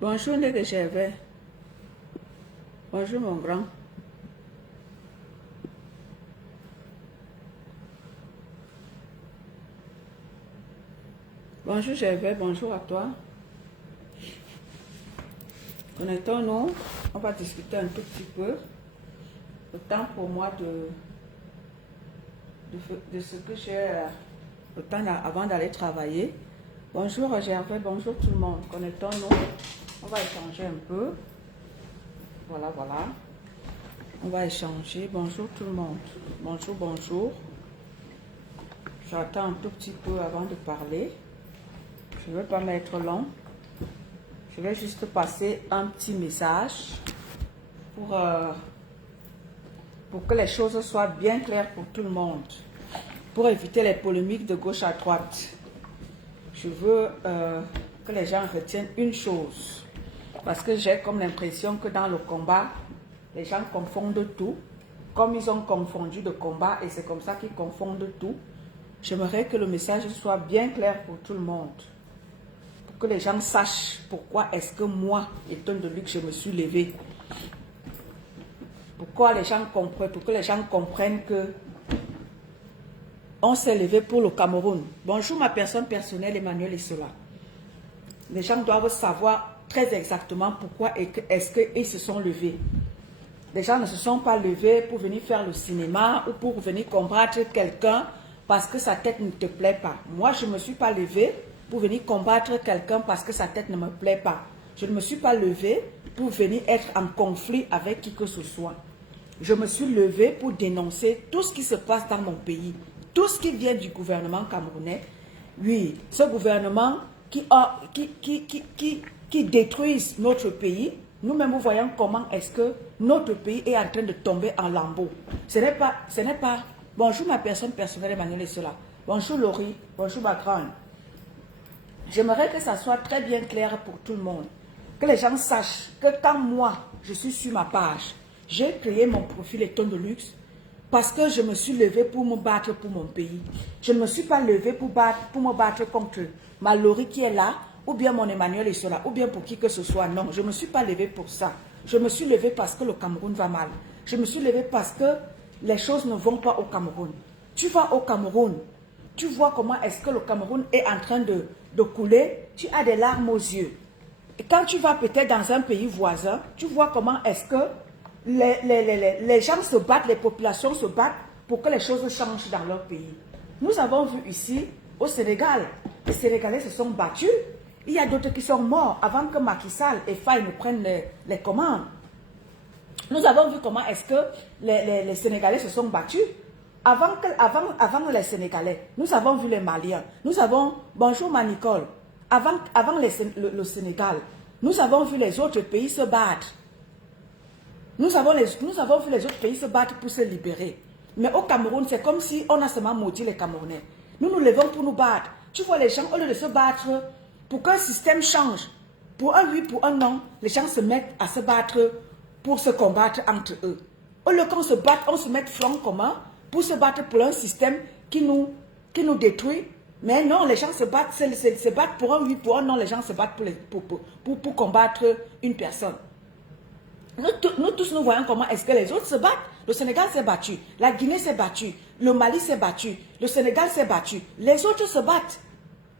Bonjour, Ndege Gervais. Bonjour, mon grand. Bonjour, Gervais. Bonjour à toi. Connectons-nous. On va discuter un tout petit peu. Le temps pour moi de ce que j'ai le temps avant d'aller travailler. Bonjour, Gervais. Bonjour, tout le monde. Connectons-nous. On va échanger un peu. Voilà, voilà. On va échanger. Bonjour, tout le monde. Bonjour, bonjour. J'attends un tout petit peu avant de parler. Je ne veux pas m'être long. Je vais juste passer un petit message pour que les choses soient bien claires pour tout le monde. Pour éviter les polémiques de gauche à droite. Je veux que les gens retiennent une chose. Parce que j'ai comme l'impression que dans le combat, les gens confondent tout. Comme ils ont confondu le combat et c'est comme ça qu'ils confondent tout. J'aimerais que le message soit bien clair pour tout le monde. Pour que les gens sachent pourquoi est-ce que moi, Eton de Luc, je me suis levée. Pourquoi les gens comprennent, pour que les gens comprennent que on s'est levé pour le Cameroun. Bonjour ma personne personnelle, Emmanuel Issola. Les gens doivent savoir très exactement pourquoi est-ce qu'ils se sont levés. Les gens ne se sont pas levés pour venir faire le cinéma ou pour venir combattre quelqu'un parce que sa tête ne te plaît pas. Moi, je ne me suis pas levée pour venir combattre quelqu'un parce que sa tête ne me plaît pas. Je ne me suis pas levée pour venir être en conflit avec qui que ce soit. Je me suis levée pour dénoncer tout ce qui se passe dans mon pays. Tout ce qui vient du gouvernement camerounais. Oui, ce gouvernement qui détruit notre pays. Nous-mêmes, nous voyons comment est-ce que notre pays est en train de tomber en lambeaux. Ce n'est pas... Bonjour ma personne personnelle, Emmanuel Essola. Bonjour Laurie, bonjour ma grande. J'aimerais que ça soit très bien clair pour tout le monde. Que les gens sachent que quand moi, je suis sur ma page, j'ai créé mon profil Eton de Luxe parce que je me suis levée pour me battre pour mon pays. Je ne me suis pas levée pour me battre contre ma Laurie qui est là, ou bien mon Emmanuel Essola, ou bien pour qui que ce soit. Non, je ne me suis pas levée pour ça. Je me suis levée parce que le Cameroun va mal. Je me suis levée parce que les choses ne vont pas au Cameroun. Tu vas au Cameroun, tu vois comment est-ce que le Cameroun est en train de couler, tu as des larmes aux yeux. Et quand tu vas peut-être dans un pays voisin, tu vois comment est-ce que les gens se battent, les populations se battent pour que les choses changent dans leur pays. Nous avons vu ici, au Sénégal, les Sénégalais se sont battus. Il y a d'autres qui sont morts avant que Macky Sall et Faye ne prennent les commandes. Nous avons vu comment est-ce que les Sénégalais se sont battus. Avant les Sénégalais, nous avons vu les Maliens. Nous avons, bonjour ma Nicole, avant le Sénégal, nous avons vu les autres pays se battre. Nous avons vu les autres pays se battre pour se libérer. Mais au Cameroun, c'est comme si on a seulement maudit les Camerounais. Nous nous levons pour nous battre. Tu vois les gens, au lieu de se battre pour qu'un système change, pour un oui, pour un non, les gens se mettent à se battre pour se combattre entre eux. Au lieu qu'on se batte, on se met front commun pour se battre pour un système qui nous détruit. Mais non, les gens se battent pour un oui, pour un non, les gens se battent pour combattre une personne. Nous tous, nous voyons comment est-ce que les autres se battent. Le Sénégal s'est battu, la Guinée s'est battue, le Mali s'est battu, le Sénégal s'est battu. Les autres se battent.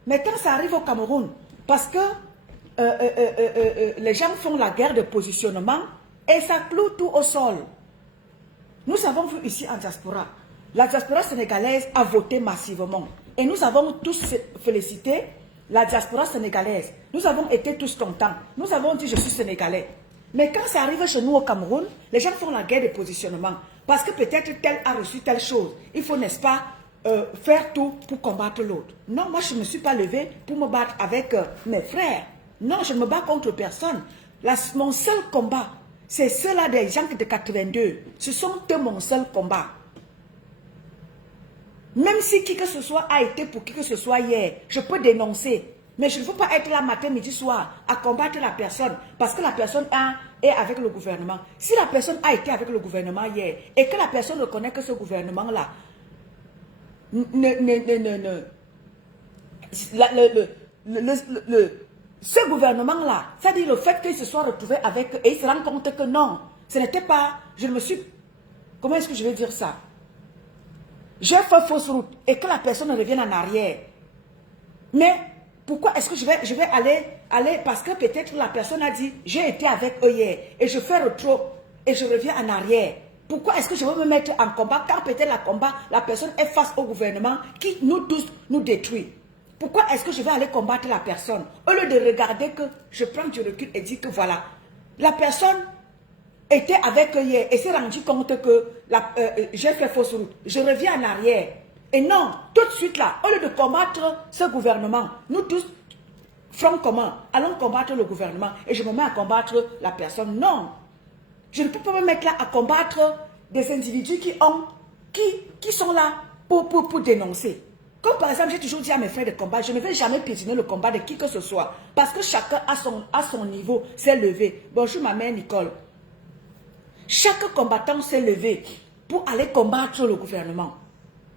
Mais quand ça arrive au Cameroun, parce que les gens font la guerre de positionnement et ça cloue tout au sol. Nous avons vu ici en diaspora, la diaspora sénégalaise a voté massivement. Et nous avons tous félicité la diaspora sénégalaise. Nous avons été tous contents. Nous avons dit je suis sénégalais. Mais quand ça arrive chez nous au Cameroun, les gens font la guerre de positionnement. Parce que peut-être tel a reçu telle chose. Il faut, n'est-ce pas, faire tout pour combattre l'autre. Non, moi je ne me suis pas levée pour me battre avec mes frères. Non, je ne me bats contre personne. Mon seul combat, c'est ceux-là des gens de 82. Ce sont eux mon seul combat. Même si qui que ce soit a été pour qui que ce soit hier, je peux dénoncer. Mais je ne veux pas être là matin, midi, soir à combattre la personne parce que la personne est avec le gouvernement. Si la personne a été avec le gouvernement hier et que la personne reconnaît que ce gouvernement-là ce gouvernement-là, c'est-à-dire le fait qu'il se soit retrouvé avec eux et il se rend compte que non, ce n'était pas, je ne me suis, comment est-ce que je vais dire ça? J'ai fait fausse route et que la personne revienne en arrière. Mais pourquoi est-ce que je vais aller parce que peut-être la personne a dit, j'ai été avec eux hier et je fais retro et je reviens en arrière. Pourquoi est-ce que je veux me mettre en combat quand peut-être la personne est face au gouvernement qui nous tous nous détruit? Pourquoi est-ce que je vais aller combattre la personne? Au lieu de regarder que je prends du recul et dire que voilà, la personne était avec eux hier et s'est rendu compte que j'ai fait fausse route. Je reviens en arrière. Et non, tout de suite là, au lieu de combattre ce gouvernement, nous tous, front commun, allons combattre le gouvernement et je me mets à combattre la personne. Non, je ne peux pas me mettre là à combattre des individus qui sont là pour dénoncer. Comme par exemple, j'ai toujours dit à mes frères de combat, je ne vais jamais piétiner le combat de qui que ce soit. Parce que chacun à son niveau s'est levé. Bonjour ma mère Nicole. Chaque combattant s'est levé pour aller combattre le gouvernement.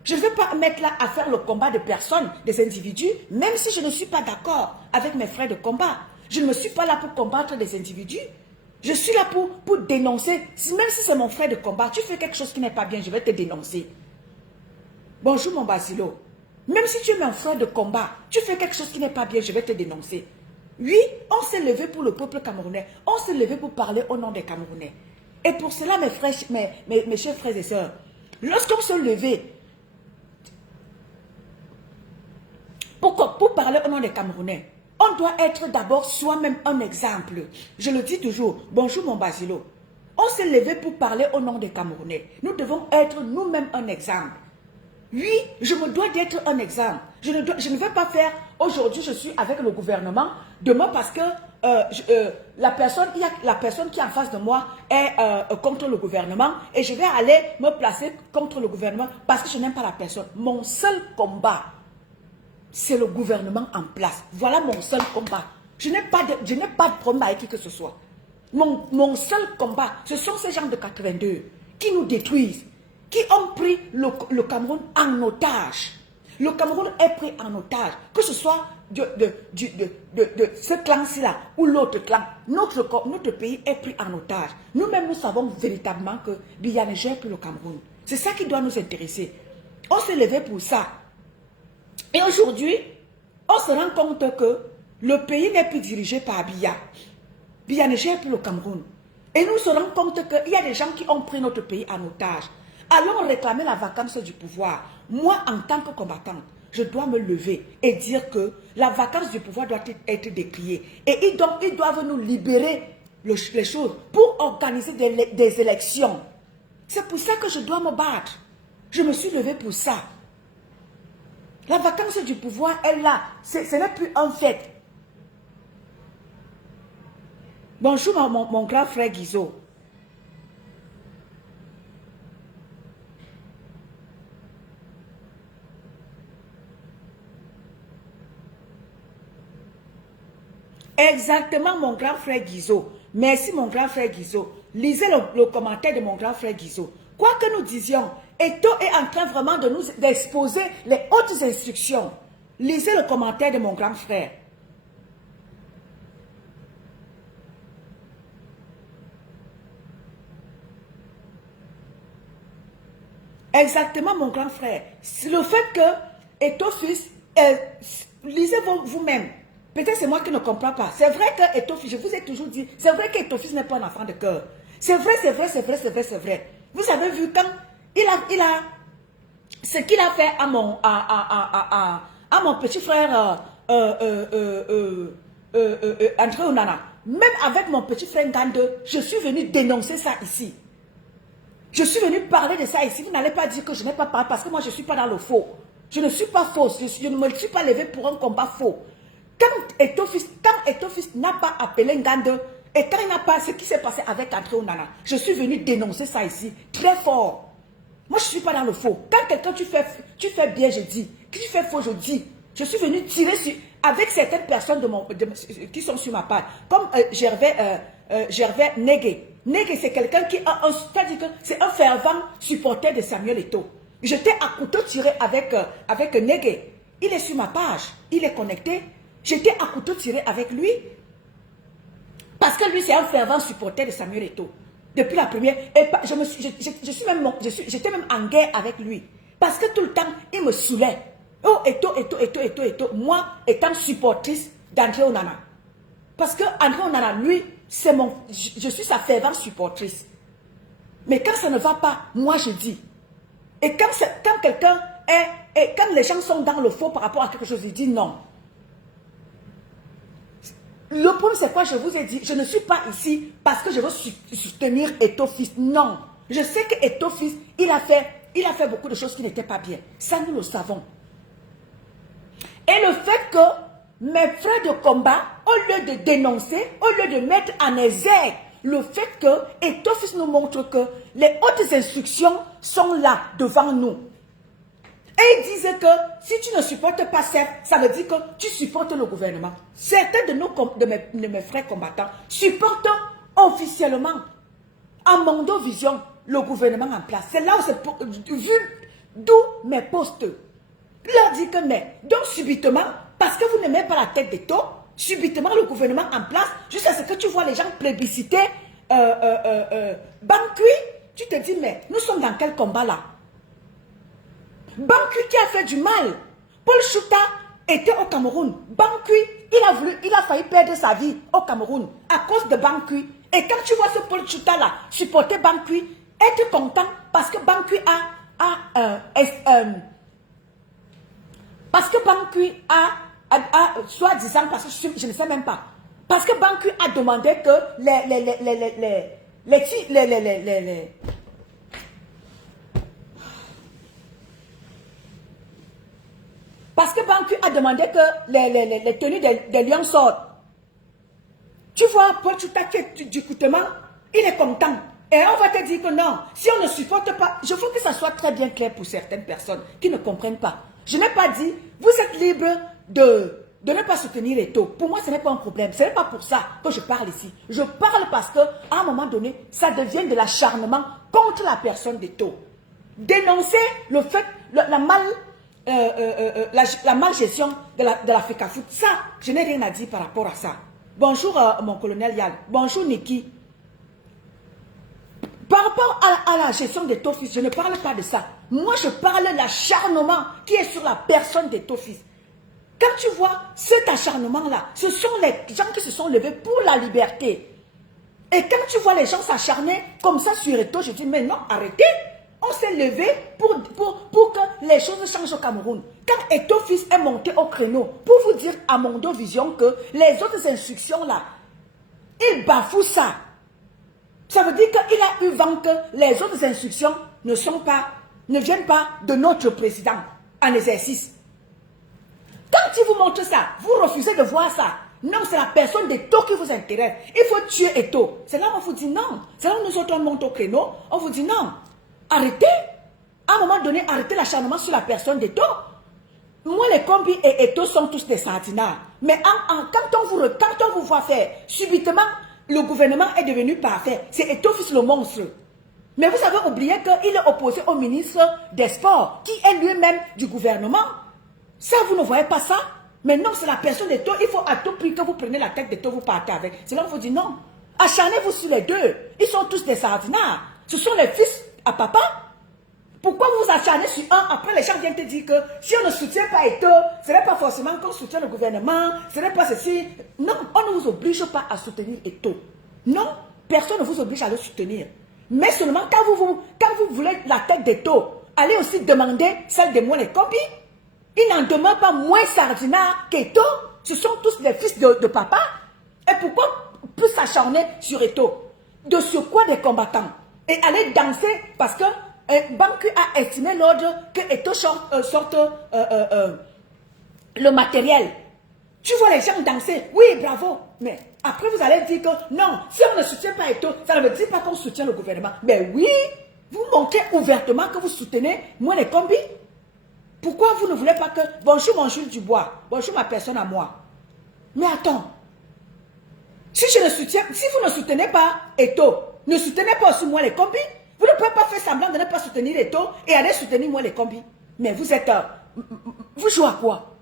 Je ne vais pas mettre là à faire le combat de personnes, des individus, même si je ne suis pas d'accord avec mes frères de combat. Je ne me suis pas là pour combattre des individus. Je suis là pour dénoncer. Même si c'est mon frère de combat, tu fais quelque chose qui n'est pas bien, je vais te dénoncer. Bonjour mon Basilo. Même si tu es mon frère de combat, tu fais quelque chose qui n'est pas bien, je vais te dénoncer. Oui, on s'est levé pour le peuple camerounais. On s'est levé pour parler au nom des Camerounais. Et pour cela, mes frères, mes chers frères et sœurs, lorsqu'on se levait pour parler au nom des Camerounais, on doit être d'abord soi-même un exemple. Je le dis toujours, bonjour mon Basilo. On s'est levé pour parler au nom des Camerounais. Nous devons être nous-mêmes un exemple. Oui, je me dois d'être un exemple. Je ne vais pas faire, aujourd'hui je suis avec le gouvernement, demain parce que la personne qui est en face de moi est contre le gouvernement et je vais aller me placer contre le gouvernement parce que je n'aime pas la personne. Mon seul combat, c'est le gouvernement en place. Voilà mon seul combat. Je n'ai pas de problème avec qui que ce soit. Mon seul combat, ce sont ces gens de 82 qui nous détruisent, qui ont pris le Cameroun en otage. Le Cameroun est pris en otage, que ce soit de ce clan-ci là ou l'autre clan. Notre pays est pris en otage. Nous-mêmes, nous savons véritablement que Biya ne gère plus le Cameroun. C'est ça qui doit nous intéresser. On s'est levé pour ça. Et aujourd'hui, on se rend compte que le pays n'est plus dirigé par Biya. Biya ne gère plus le Cameroun. Et nous se rendons compte qu'il y a des gens qui ont pris notre pays en otage. Allons réclamer la vacance du pouvoir. Moi, en tant que combattante, je dois me lever et dire que la vacance du pouvoir doit être décriée. Et ils doivent nous libérer les choses pour organiser des élections. C'est pour ça que je dois me battre. Je me suis levée pour ça. La vacance du pouvoir est là. Ce n'est plus un fait. Bonjour mon grand frère Guizot. Exactement mon grand frère Guizot. Merci mon grand frère Guizot. Lisez le commentaire de mon grand frère Guizot. Quoi que nous disions, Eto est en train vraiment de nous exposer les hautes instructions. Lisez le commentaire de mon grand frère. Exactement mon grand frère. Le fait que Eto fils, lisez vous-même. Peut-être c'est moi qui ne comprends pas. C'est vrai que Eto fils, je vous ai toujours dit, c'est vrai qu'Eto fils n'est pas un enfant de cœur. C'est vrai, c'est vrai, c'est vrai, c'est vrai, c'est vrai. Vous avez vu quand il a ce qu'il a fait à mon petit frère André Onana. Même avec mon petit frère Ngande, je suis venu dénoncer ça ici. Je suis venu parler de ça ici. Vous n'allez pas dire que je n'ai pas parlé parce que moi je ne suis pas dans le faux. Je ne suis pas fausse. Je ne me suis pas levée pour un combat faux. Quand Etofis n'a pas appelé Ngande et quand il n'a pas ce qui s'est passé avec André Onana, je suis venu dénoncer ça ici très fort. Moi je ne suis pas dans le faux. Quand quelqu'un tu fais bien, je dis. Quand tu fais faux, je dis. Je suis venu tirer avec certaines personnes qui sont sur ma page. Comme Gervais Negue. Negue, c'est quelqu'un qui a c'est un fervent supporter de Samuel Eto'o. J'étais à couteau tiré avec Negue. Il est sur ma page. Il est connecté. J'étais à couteau tiré avec lui. Parce que lui, c'est un fervent supporter de Samuel Eto'o. Depuis la première. Et j'étais même en guerre avec lui. Parce que tout le temps, il me saoulait. Oh, Eto'o. Moi, étant supportrice d'André Onana. Parce que André Onana, lui, c'est mon. Je suis sa fervente supportrice. Mais quand ça ne va pas, moi je dis. Et quand quelqu'un est. Et quand les gens sont dans le faux par rapport à quelque chose, je dis non. Le problème, c'est quoi? Je vous ai dit, je ne suis pas ici parce que je veux soutenir Eto'o fils. Non. Je sais que Eto'o fils, il a fait beaucoup de choses qui n'étaient pas bien. Ça, nous le savons. Et le fait que mes frères de combat, au lieu de dénoncer, au lieu de mettre en exergue le fait que Eto'o fils nous montre que les hautes instructions sont là devant nous. Et ils disaient que si tu ne supportes pas ça veut dire que tu supportes le gouvernement. Certains de mes frères combattants supportent officiellement, en Mondo Vision, le gouvernement en place. C'est là où c'est vu d'où mes postes. Il leur dit que mais, donc subitement, parce que vous n'aimez pas la tête d'Eto'o, subitement le gouvernement en place, jusqu'à ce que tu vois les gens plébisciter Bankui, tu te dis mais nous sommes dans quel combat là? Bankui qui a fait du mal. Paul Chouta était au Cameroun. Bankui, il a failli perdre sa vie au Cameroun à cause de Bankui. Et quand tu vois ce Paul Chouta là supporter Bankui, être content parce que Bankui soi-disant, parce que je ne sais même pas, parce que Bankui a demandé que parce que Bankui a demandé que les tenues des lions sortent. Tu vois, Paul Chouta qui est du coutement, il est content. Et on va te dire que non, si on ne supporte pas, je veux que ça soit très bien clair pour certaines personnes qui ne comprennent pas. Je n'ai pas dit, vous êtes libre de ne pas soutenir Eto'o. Pour moi, ce n'est pas un problème. Ce n'est pas pour ça que je parle ici. Je parle parce qu'à un moment donné, ça devient de l'acharnement contre la personne d'Eto'o. Dénoncer le fait, la malgestion de la FECAFOOT, ça, je n'ai rien à dire par rapport à ça. Bonjour mon colonel Yal. Bonjour Niki. Par rapport à la gestion d'Eto'o fils, je ne parle pas de ça. Moi, je parle de l'acharnement qui est sur la personne d'Eto'o fils. Quand tu vois cet acharnement-là, ce sont les gens qui se sont levés pour la liberté. Et quand tu vois les gens s'acharner comme ça sur Eto'o, je dis, mais non, arrêtez. On s'est levé pour que les choses changent au Cameroun. Quand Eto'o fils est monté au créneau, pour vous dire à Mondo Vision que les autres instructions-là, il bafoue ça. Ça veut dire qu'il a eu vent que les autres instructions ne viennent pas de notre président en exercice. Quand il vous montre ça, vous refusez de voir ça. Non, c'est la personne d'Eto'o qui vous intéresse. Il faut tuer Eto'o. C'est là où on vous dit non. C'est là où nous autres on monte au créneau. On vous dit non. Arrêtez. À un moment donné, arrêtez l'acharnement sur la personne d'Eto'o. Moi, les combis et Eto'o sont tous des sardinards. Mais quand on vous voit faire, subitement, le gouvernement est devenu parfait. C'est Eto'o fils le monstre. Mais vous avez oublié qu'il est opposé au ministre des Sports, qui est lui-même du gouvernement. Ça, vous ne voyez pas ça? Mais non, c'est la personne d'Eto'o. Il faut à tout prix que vous preniez la tête d'Eto'o, vous partez avec. C'est là qu'on vous dit non. Acharnez-vous sur les deux. Ils sont tous des sardinards. Ce sont les fils à papa. Pourquoi vous vous acharnez sur un? Après, les gens viennent te dire que si on ne soutient pas Eto'o, ce n'est pas forcément qu'on soutient le gouvernement, ce n'est pas ceci. Non, on ne vous oblige pas à soutenir Eto'o. Non, personne ne vous oblige à le soutenir. Mais seulement quand vous voulez la tête d'Eto'o, allez aussi demander celle de moi les copies. Il n'en demeure pas moins sardinard qu'Eto'o. Ce sont tous les fils de papa. Et pourquoi plus s'acharner sur Eto'o? De sur quoi des combattants? Et aller danser parce que Bankui a estimé l'ordre que Eto'o sorte le matériel. Tu vois les gens danser, oui, bravo. Mais après, vous allez dire que non, si on ne soutient pas Eto'o, ça ne veut dire pas qu'on soutient le gouvernement. Mais oui, vous montrez ouvertement que vous soutenez moi les combis. Pourquoi vous ne voulez pas que... Bonjour mon Jules Dubois, bonjour ma personne à moi. Mais attends, si vous ne soutenez pas Eto'o, ne soutenez pas aussi moi les combis. Vous ne pouvez pas faire semblant de ne pas soutenir Eto'o et aller soutenir moi les combis. Mais vous êtes... vous jouez à quoi?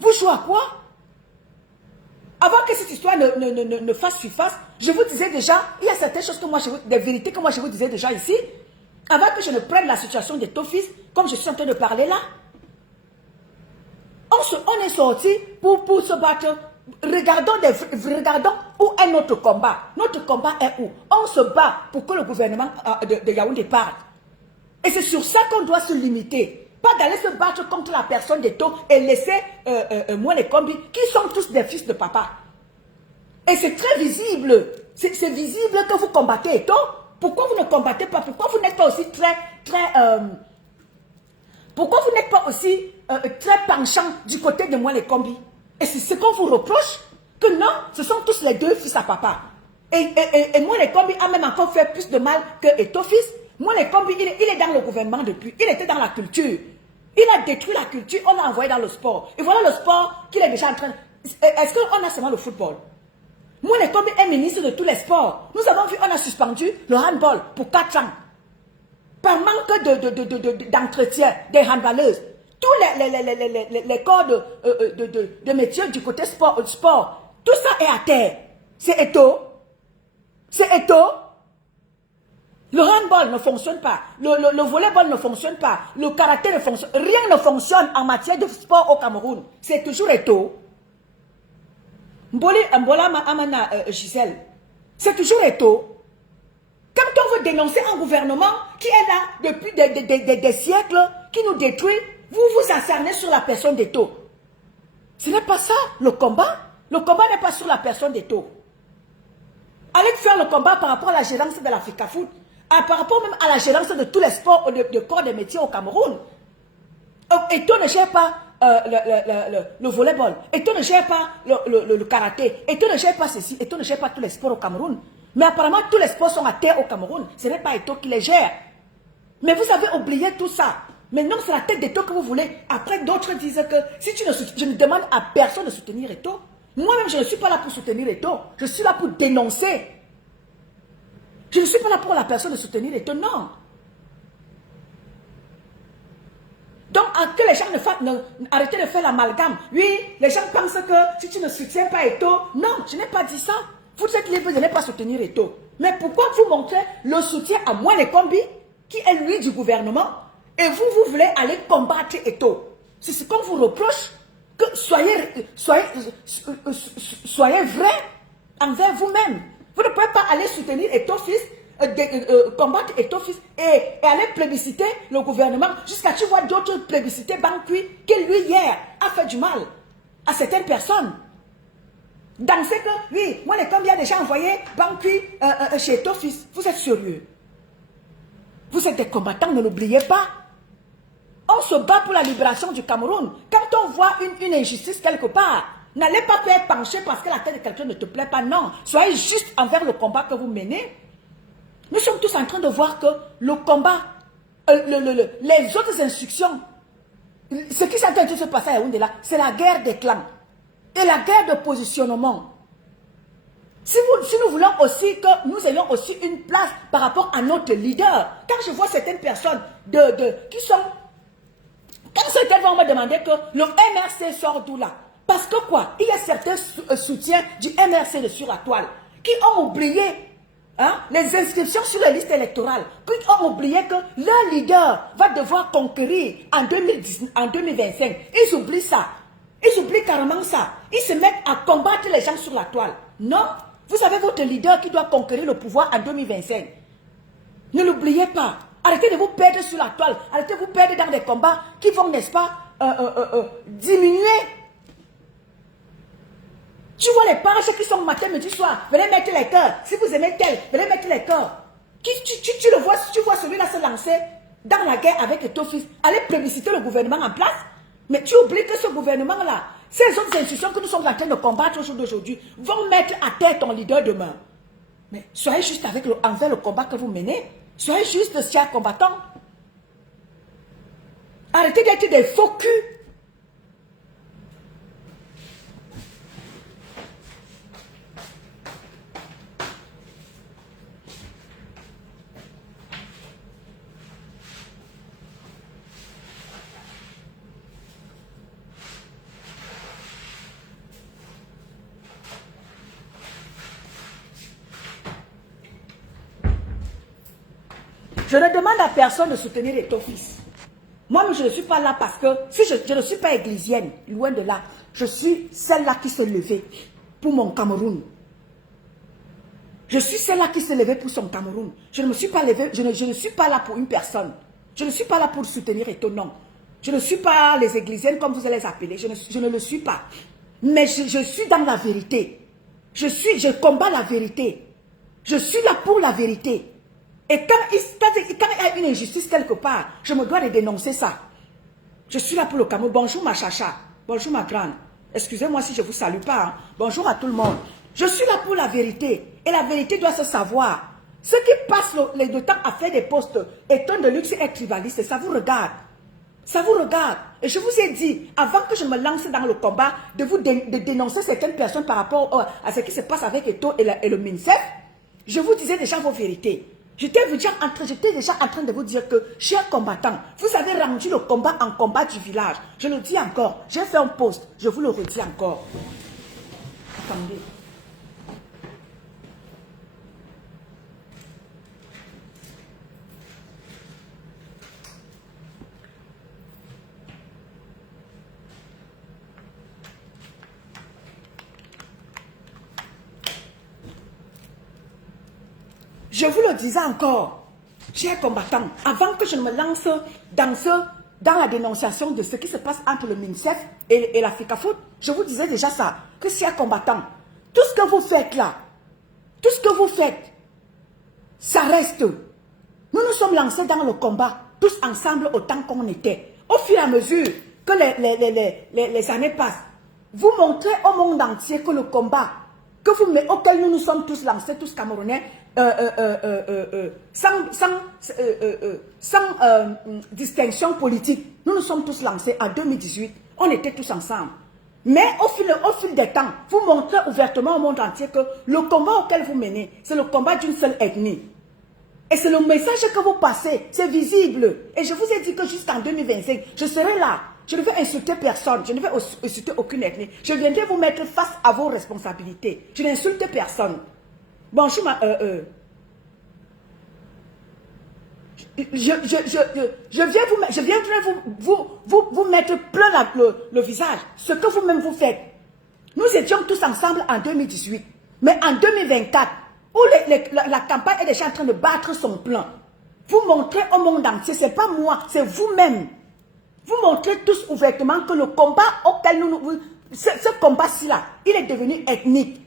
Vous jouez à quoi? Avant que cette histoire ne fasse surface, je vous disais déjà, il y a certaines choses que moi, des vérités que moi je vous disais déjà ici, avant que je ne prenne la situation des Tofis, comme je suis en train de parler là. On est sorti pour se battre. Regardons où est notre combat. Notre combat est où? On se bat pour que le gouvernement de Yaoundé parte. Et c'est sur ça qu'on doit se limiter. Pas d'aller se battre contre la personne d'Eto et laisser moi les combis, qui sont tous des fils de papa. Et c'est très visible. C'est visible que vous combattez Eto. Pourquoi vous ne combattez pas? Pourquoi vous n'êtes pas aussi pourquoi vous n'êtes pas aussi très penchant du côté de moi les combis? Et c'est ce qu'on vous reproche? Que non, ce sont tous les deux fils à papa. Et moi les combis a même encore fait plus de mal que Eto fils. Moi les combis, il est dans le gouvernement depuis. Il était dans la culture. Il a détruit la culture, on l'a envoyé dans le sport. Et voilà le sport qu'il est déjà en train... Est-ce qu'on a seulement le football? Moi les combis est ministre de tous les sports. Nous avons vu, on a suspendu le handball pour 4 ans. Par manque d'entretien des handballeuses. Tous les corps de métier du côté sport, tout ça est à terre. C'est Eto. C'est Eto. Le handball ne fonctionne pas. Le volleyball ne fonctionne pas. Le karaté ne fonctionne pas. Rien ne fonctionne en matière de sport au Cameroun. C'est toujours Eto. Mbola Amana Gisèle. C'est toujours Eto. Quand on veut dénoncer un gouvernement qui est là depuis des siècles, qui nous détruit, vous vous acharnez sur la personne d'Eto. Ce n'est pas ça le combat. Le combat n'est pas sur la personne d'Eto. Allez faire le combat par rapport à la gérance de l'Africa Foot, par rapport même à la gérance de tous les sports, de corps des métiers au Cameroun. Eto ne gère pas le volleyball. Eto ne gère pas le karaté. Eto ne gère pas ceci. Eto ne gère pas tous les sports au Cameroun. Mais apparemment, tous les sports sont à terre au Cameroun. Ce n'est pas Eto qui les gère. Mais vous avez oublié tout ça. Maintenant, c'est la tête d'Eto que vous voulez. Après, d'autres disent que si tu ne je ne demande à personne de soutenir Eto. Moi-même, je ne suis pas là pour soutenir Eto. Je suis là pour dénoncer. Je ne suis pas là pour la personne de soutenir Eto. Non. Donc, que les gens arrêtez de faire l'amalgame. Oui, les gens pensent que si tu ne soutiens pas Eto, non, je n'ai pas dit ça. Vous êtes libre de ne pas soutenir Eto. Mais pourquoi vous montrez le soutien à moi les combis, qui est lui du gouvernement, et vous voulez aller combattre Eto? C'est ce qu'on vous reproche, que soyez vrai envers vous-même. Vous ne pouvez pas aller soutenir Eto fils, combattre Eto fils et aller plébisciter le gouvernement jusqu'à ce que tu vois d'autres plébisciter Bankui qui lui hier a fait du mal à certaines personnes. Dans ce que, oui, moi les combien déjà envoyé Bankui chez Eto fils. Vous êtes sérieux? Vous êtes des combattants, ne l'oubliez pas. On se bat pour la libération du Cameroun. Quand on voit une injustice quelque part, n'allez pas faire pencher parce que la tête de quelqu'un ne te plaît pas. Non, soyez juste envers le combat que vous menez. Nous sommes tous en train de voir que le combat, les autres instructions, ce qui s'est en train de se passer à Yaoundé là, c'est la guerre des clans et la guerre de positionnement. Si nous voulons aussi que nous ayons aussi une place par rapport à notre leader, quand je vois certaines personnes qui sont... Quand certains vont me demander que le MRC sort d'où là? Parce que quoi? Il y a certains soutiens du MRC de sur la toile qui ont oublié les inscriptions sur les listes électorales, qui ont oublié que leur leader va devoir conquérir en 2025. Ils oublient ça. Ils oublient carrément ça. Ils se mettent à combattre les gens sur la toile. Non, vous avez votre leader qui doit conquérir le pouvoir en 2025. Ne l'oubliez pas. Arrêtez de vous perdre sur la toile. Arrêtez de vous perdre dans des combats qui vont, n'est-ce pas, diminuer. Tu vois les pages qui sont matin, midi, soir. Venez mettre les cœurs. Si vous aimez tel, venez mettre les cœurs. Tu le vois, tu vois celui-là se lancer dans la guerre avec Eto fils. Allez plébisciter le gouvernement en place. Mais tu oublies que ce gouvernement-là, ces autres institutions que nous sommes en train de combattre au jour d'aujourd'hui, vont mettre à terre ton leader demain. Mais soyez juste envers le combat que vous menez. Soyez juste chers combattants. Arrêtez d'être des faux culs. Je ne demande à personne de soutenir ton fils. Moi, je ne suis pas là parce que, si je ne suis pas églisienne, loin de là, je suis celle-là qui s'est levée pour mon Cameroun. Je suis celle-là qui s'est levée pour son Cameroun. Je ne me suis pas levée, je ne suis pas là pour une personne. Je ne suis pas là pour soutenir Eto'o, non. Je ne suis pas les églisiennes comme vous allez les appeler. Je ne le suis pas. Mais je suis dans la vérité. Je combats la vérité. Je suis là pour la vérité. Et quand il y a une injustice quelque part, je me dois de dénoncer ça. Je suis là pour le Cameroun. Bonjour ma chacha. Bonjour ma grande. Excusez-moi si je ne vous salue pas. Hein. Bonjour à tout le monde. Je suis là pour la vérité. Et la vérité doit se savoir. Ceux qui passent le temps à faire des postes étant de luxe et tribaliste, ça vous regarde. Ça vous regarde. Et je vous ai dit, avant que je me lance dans le combat, de dénoncer certaines personnes par rapport à ce qui se passe avec Eto'o et le MINSEF, je vous disais déjà vos vérités. J'étais déjà en train de vous dire que, chers combattants, vous avez rendu le combat en combat du village. Je le dis encore. J'ai fait un post. Je vous le redis encore. Attendez. Je vous le disais encore, chers combattants, avant que je ne me lance dans la dénonciation de ce qui se passe entre le MINSEF et la FECAFOOT, je vous disais déjà ça, que chers combattants, tout ce que vous faites là, tout ce que vous faites, ça reste. Nous nous sommes lancés dans le combat, tous ensemble autant qu'on était. Au fur et à mesure que les années passent, vous montrez au monde entier que le combat auquel nous nous sommes tous lancés, tous Camerounais, sans distinction politique. Nous nous sommes tous lancés en 2018. On était tous ensemble. Mais au fil des temps, vous montrez ouvertement au monde entier que le combat auquel vous menez, c'est le combat d'une seule ethnie. Et c'est le message que vous passez. C'est visible. Et je vous ai dit que jusqu'en 2025, je serai là. Je ne vais insulter personne. Je ne vais insulter aucune ethnie. Je viendrai vous mettre face à vos responsabilités. Je n'insulte personne. Bonjour, je viendrai vous mettre plein le visage. Ce que vous-même vous faites. Nous étions tous ensemble en 2018. Mais en 2024, où la campagne est déjà en train de battre son plan, vous montrez au monde entier, ce n'est pas moi, c'est vous-même. Vous montrez tous ouvertement que le combat auquel ce combat-ci là, il est devenu ethnique.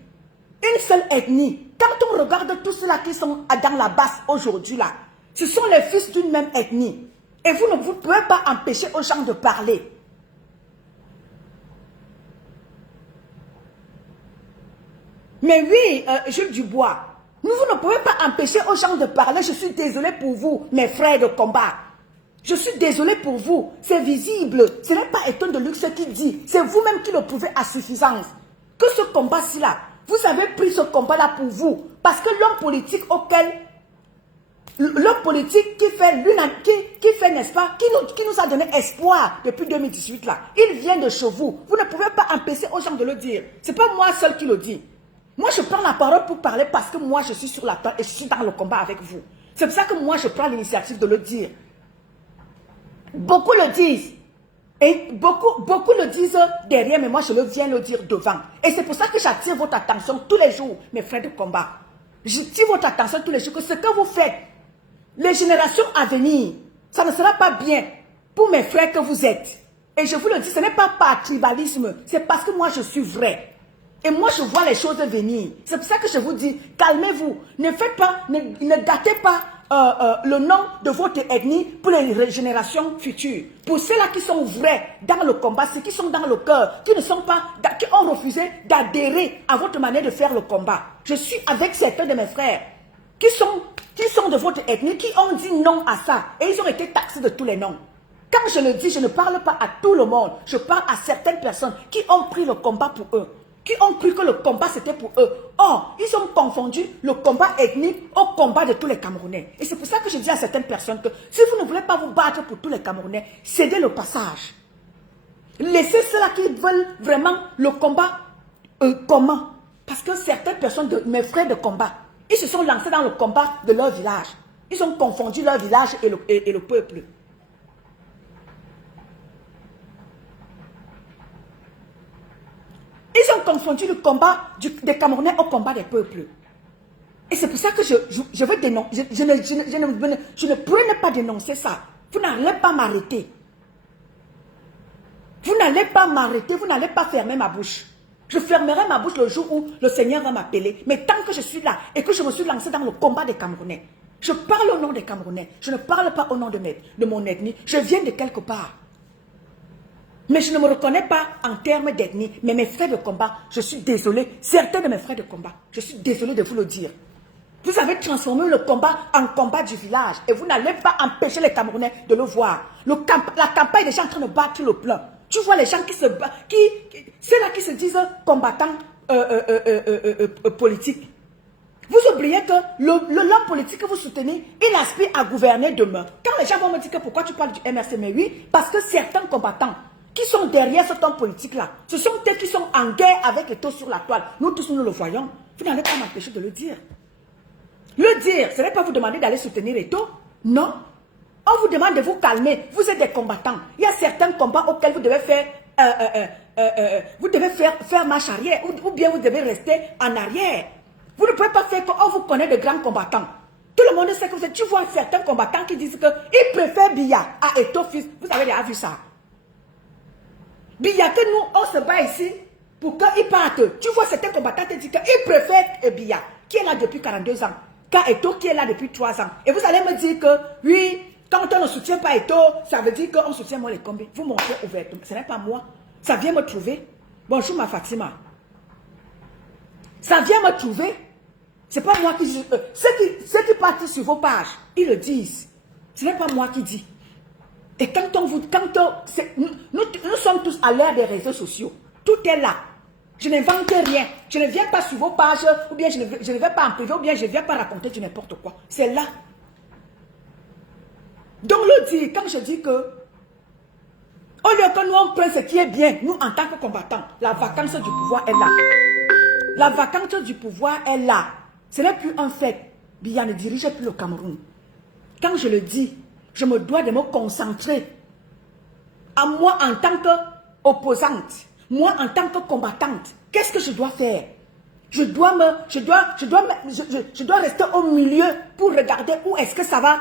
Une seule ethnie. Quand on regarde tous ceux-là qui sont dans la basse aujourd'hui là, ce sont les fils d'une même ethnie. Et vous ne pouvez pas empêcher aux gens de parler. Mais oui, Jules Dubois, vous ne pouvez pas empêcher aux gens de parler. Je suis désolé pour vous, mes frères de combat. Je suis désolé pour vous. C'est visible. Ce n'est pas Eto'o de Luxe qui dit. C'est vous-même qui le prouvez à suffisance. Que ce combat-ci là, vous avez pris ce combat-là pour vous. Parce que l'homme politique qui fait, n'est-ce pas, qui nous a donné espoir depuis 2018 là, il vient de chez vous. Vous ne pouvez pas empêcher aux gens de le dire. Ce n'est pas moi seul qui le dis. Moi, je prends la parole pour parler parce que moi, je suis sur la table et je suis dans le combat avec vous. C'est pour ça que moi, je prends l'initiative de le dire. Beaucoup le disent. Et beaucoup le disent derrière, mais moi, je viens le dire devant. Et c'est pour ça que j'attire votre attention tous les jours, mes frères de combat. J'attire votre attention tous les jours que ce que vous faites, les générations à venir, ça ne sera pas bien pour mes frères que vous êtes. Et je vous le dis, ce n'est pas par tribalisme, c'est parce que moi, je suis vrai. Et moi, je vois les choses venir. C'est pour ça que je vous dis, calmez-vous. Ne faites pas, ne gâtez pas le nom de votre ethnie pour les générations futures. Pour ceux-là qui sont vrais dans le combat, ceux qui sont dans le cœur, qui ont refusé d'adhérer à votre manière de faire le combat. Je suis avec certains de mes frères qui sont de votre ethnie, qui ont dit non à ça. Et ils ont été taxés de tous les noms. Quand je le dis, je ne parle pas à tout le monde. Je parle à certaines personnes qui ont pris le combat pour eux. Qui ont cru que le combat c'était pour eux. Or, ils ont confondu le combat ethnique au combat de tous les Camerounais. Et c'est pour ça que je dis à certaines personnes que si vous ne voulez pas vous battre pour tous les Camerounais, cédez le passage. Laissez ceux-là qui veulent vraiment le combat comment? Parce que certaines personnes, mes frères de combat, ils se sont lancés dans le combat de leur village. Ils ont confondu leur village et le peuple. Ils ont confondu le combat des Camerounais au combat des peuples. Et c'est pour ça que je veux dénoncer. Je ne pourrais ne pas dénoncer ça. Vous n'allez pas m'arrêter. Vous n'allez pas m'arrêter. Vous n'allez pas fermer ma bouche. Je fermerai ma bouche le jour où le Seigneur va m'appeler. Mais tant que je suis là et que je me suis lancé dans le combat des Camerounais, je parle au nom des Camerounais. Je ne parle pas au nom de mon ethnie. Je viens de quelque part. Mais je ne me reconnais pas en termes d'ethnie. Mais mes frères de combat, je suis désolé. Certains de mes frères de combat, je suis désolé de vous le dire. Vous avez transformé le combat en combat du village. Et vous n'allez pas empêcher les Camerounais de le voir. La campagne des gens en train de battre le plein. Tu vois les gens qui se battent, ceux-là qui se disent combattants politiques. Vous oubliez que l'homme politique que vous soutenez, il aspire à gouverner demain. Quand les gens vont me dire que pourquoi tu parles du MRC, mais oui, parce que certains combattants qui sont derrière cet homme politique-là, ce sont eux qui sont en guerre avec les taux sur la toile. Nous tous, nous le voyons. Vous n'allez pas m'empêcher de le dire. Le dire, ce n'est pas vous demander d'aller soutenir Eto. Non. On vous demande de vous calmer. Vous êtes des combattants. Il y a certains combats auxquels vous devez faire, faire marche arrière ou bien vous devez rester en arrière. Vous ne pouvez pas faire qu'on vous connaît de grands combattants. Tout le monde sait que vous êtes. Tu vois certains combattants qui disent qu'ils préfèrent Biya à Eto fils. Vous avez déjà vu ça. Biya que nous, on se bat ici pour qu'ils partent. Tu vois certains combattants qui disent qu'ils préfèrent Biya, qui est là depuis 42 ans. Car Eto qui est là depuis 3 ans. Et vous allez me dire que, oui, quand on ne soutient pas Eto, ça veut dire qu'on soutient moi les combis. Vous montrez ouvertement. Ce n'est pas moi. Ça vient me trouver. Bonjour ma Fatima. Ça vient me trouver. Ce n'est pas moi qui dis. Ceux qui partent sur vos pages, ils le disent. Ce n'est pas moi qui dis. Et nous sommes tous à l'ère des réseaux sociaux. Tout est là. Je n'invente rien. Je ne viens pas sur vos pages, ou bien je ne vais pas en privé, ou bien je ne viens pas raconter du n'importe quoi. C'est là. Donc, quand je dis que, au lieu que nous on prenne ce qui est bien, nous en tant que combattants, la vacance du pouvoir est là. La vacance du pouvoir est là. Ce n'est plus un fait. Biya ne dirige plus le Cameroun. Quand je le dis, je me dois de me concentrer à moi en tant qu'opposante. Moi, en tant que combattante, qu'est-ce que je dois faire? Je dois rester au milieu pour regarder où est-ce que ça va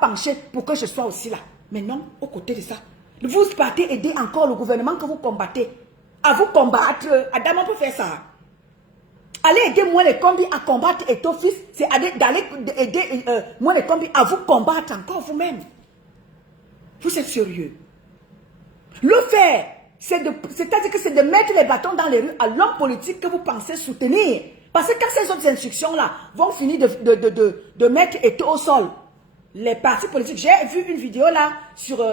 pencher pour que je sois aussi là. Mais non, aux côtés de ça. Vous partez aider encore le gouvernement que vous combattez. À vous combattre. Adam, on peut faire ça. Allez aider moi les combis à combattre Eto fils. C'est d'aller aider moi les combis à vous combattre encore vous-même. Vous êtes sérieux? Le faire. C'est-à-dire que c'est de mettre les bâtons dans les rues à l'homme politique que vous pensez soutenir. Parce que quand ces autres instructions-là vont finir de mettre Eto au sol, les partis politiques, j'ai vu une vidéo là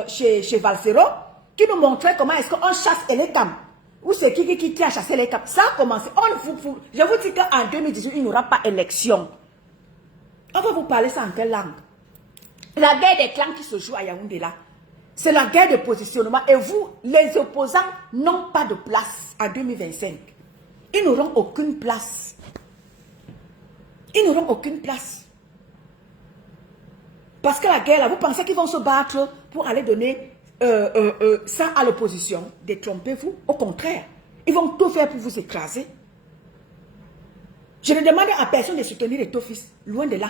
chez Valsero qui nous montrait comment est-ce qu'on chasse Elekam. Ou c'est qui a chassé Elekam. Ça a commencé. Je vous dis qu'en 2018, il n'y aura pas élection. On va vous parler ça en quelle langue? La guerre des clans qui se joue à Yaoundé là. C'est la guerre de positionnement. Et vous, les opposants, n'ont pas de place en 2025. Ils n'auront aucune place. Ils n'auront aucune place. Parce que la guerre, là, vous pensez qu'ils vont se battre pour aller donner ça à l'opposition? Détrompez-vous. Au contraire, ils vont tout faire pour vous écraser. Je ne demande à personne de soutenir les fils. Loin de là.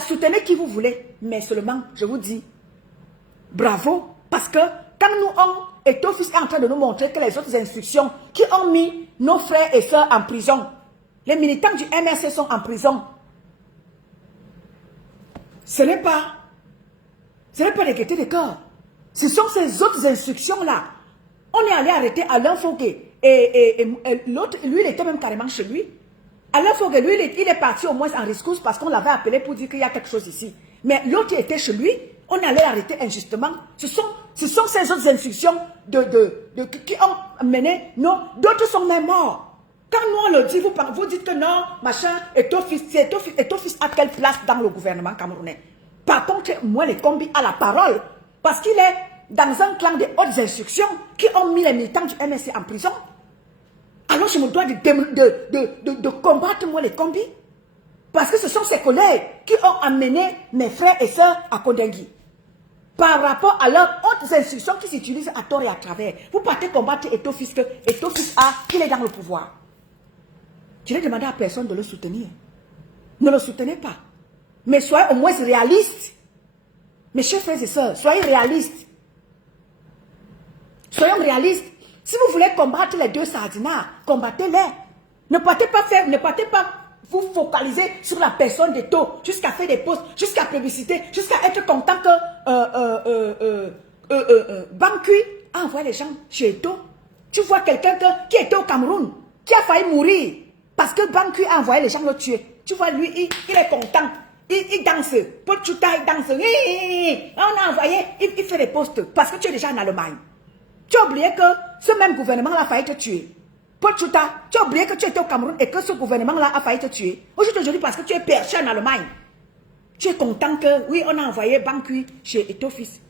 Soutenez qui vous voulez. Mais seulement, je vous dis, bravo. Parce que quand Eto fils est en train de nous montrer que les autres instructions qui ont mis nos frères et sœurs en prison, les militants du MRC sont en prison. Ce n'est pas des gaietés de cœur. Ce sont ces autres instructions-là. On est allé arrêter Alain Fogué. Et l'autre, lui, il était même carrément chez lui. Alain Fogué, lui, il est parti au moins en rescousse parce qu'on l'avait appelé pour dire qu'il y a quelque chose ici. Mais l'autre était chez lui. On allait l'arrêter injustement. Ce sont ces autres instructions qui ont mené. Non, d'autres sont même morts. Quand nous on le dit, vous dites que non, machin, Eto fils a quelle place dans le gouvernement camerounais? Par contre, moi, les combis à la parole. Parce qu'il est dans un clan de hautes instructions qui ont mis les militants du MSC en prison. Alors je me dois de combattre moi les combis. Parce que ce sont ses collègues qui ont amené mes frères et sœurs à Kondengui. Par rapport à leurs autres instructions qui s'utilisent à tort et à travers. Vous partez combattre Eto'o-Fils que Eto'o-Fils A, qu'il est dans le pouvoir. Je n'ai demandé à personne de le soutenir. Ne le soutenez pas. Mais soyez au moins réalistes. Mes chers frères et sœurs, soyez réalistes. Soyons réalistes. Si vous voulez combattre les deux sardinards, combattez-les. Ne partez pas vous focaliser sur la personne d'Eto'o jusqu'à faire des posts, jusqu'à publicité, jusqu'à être content que Banqui a envoyé les gens chez Eto'o. Tu vois quelqu'un qui était au Cameroun, qui a failli mourir parce que Banqui a envoyé les gens le tuer. Tu vois, lui, il est content. Il danse. Paul Tchouta, il danse. On a envoyé, il fait des posts parce que tu es déjà en Allemagne. Tu as oublié que ce même gouvernement-là a failli te tuer. Paul Tchouta, tu as oublié que tu étais au Cameroun et que ce gouvernement-là a failli te tuer. Aujourd'hui, parce que tu es perché en Allemagne. Tu es content que, oui, on a envoyé Banqui chez Eto'o-Fils.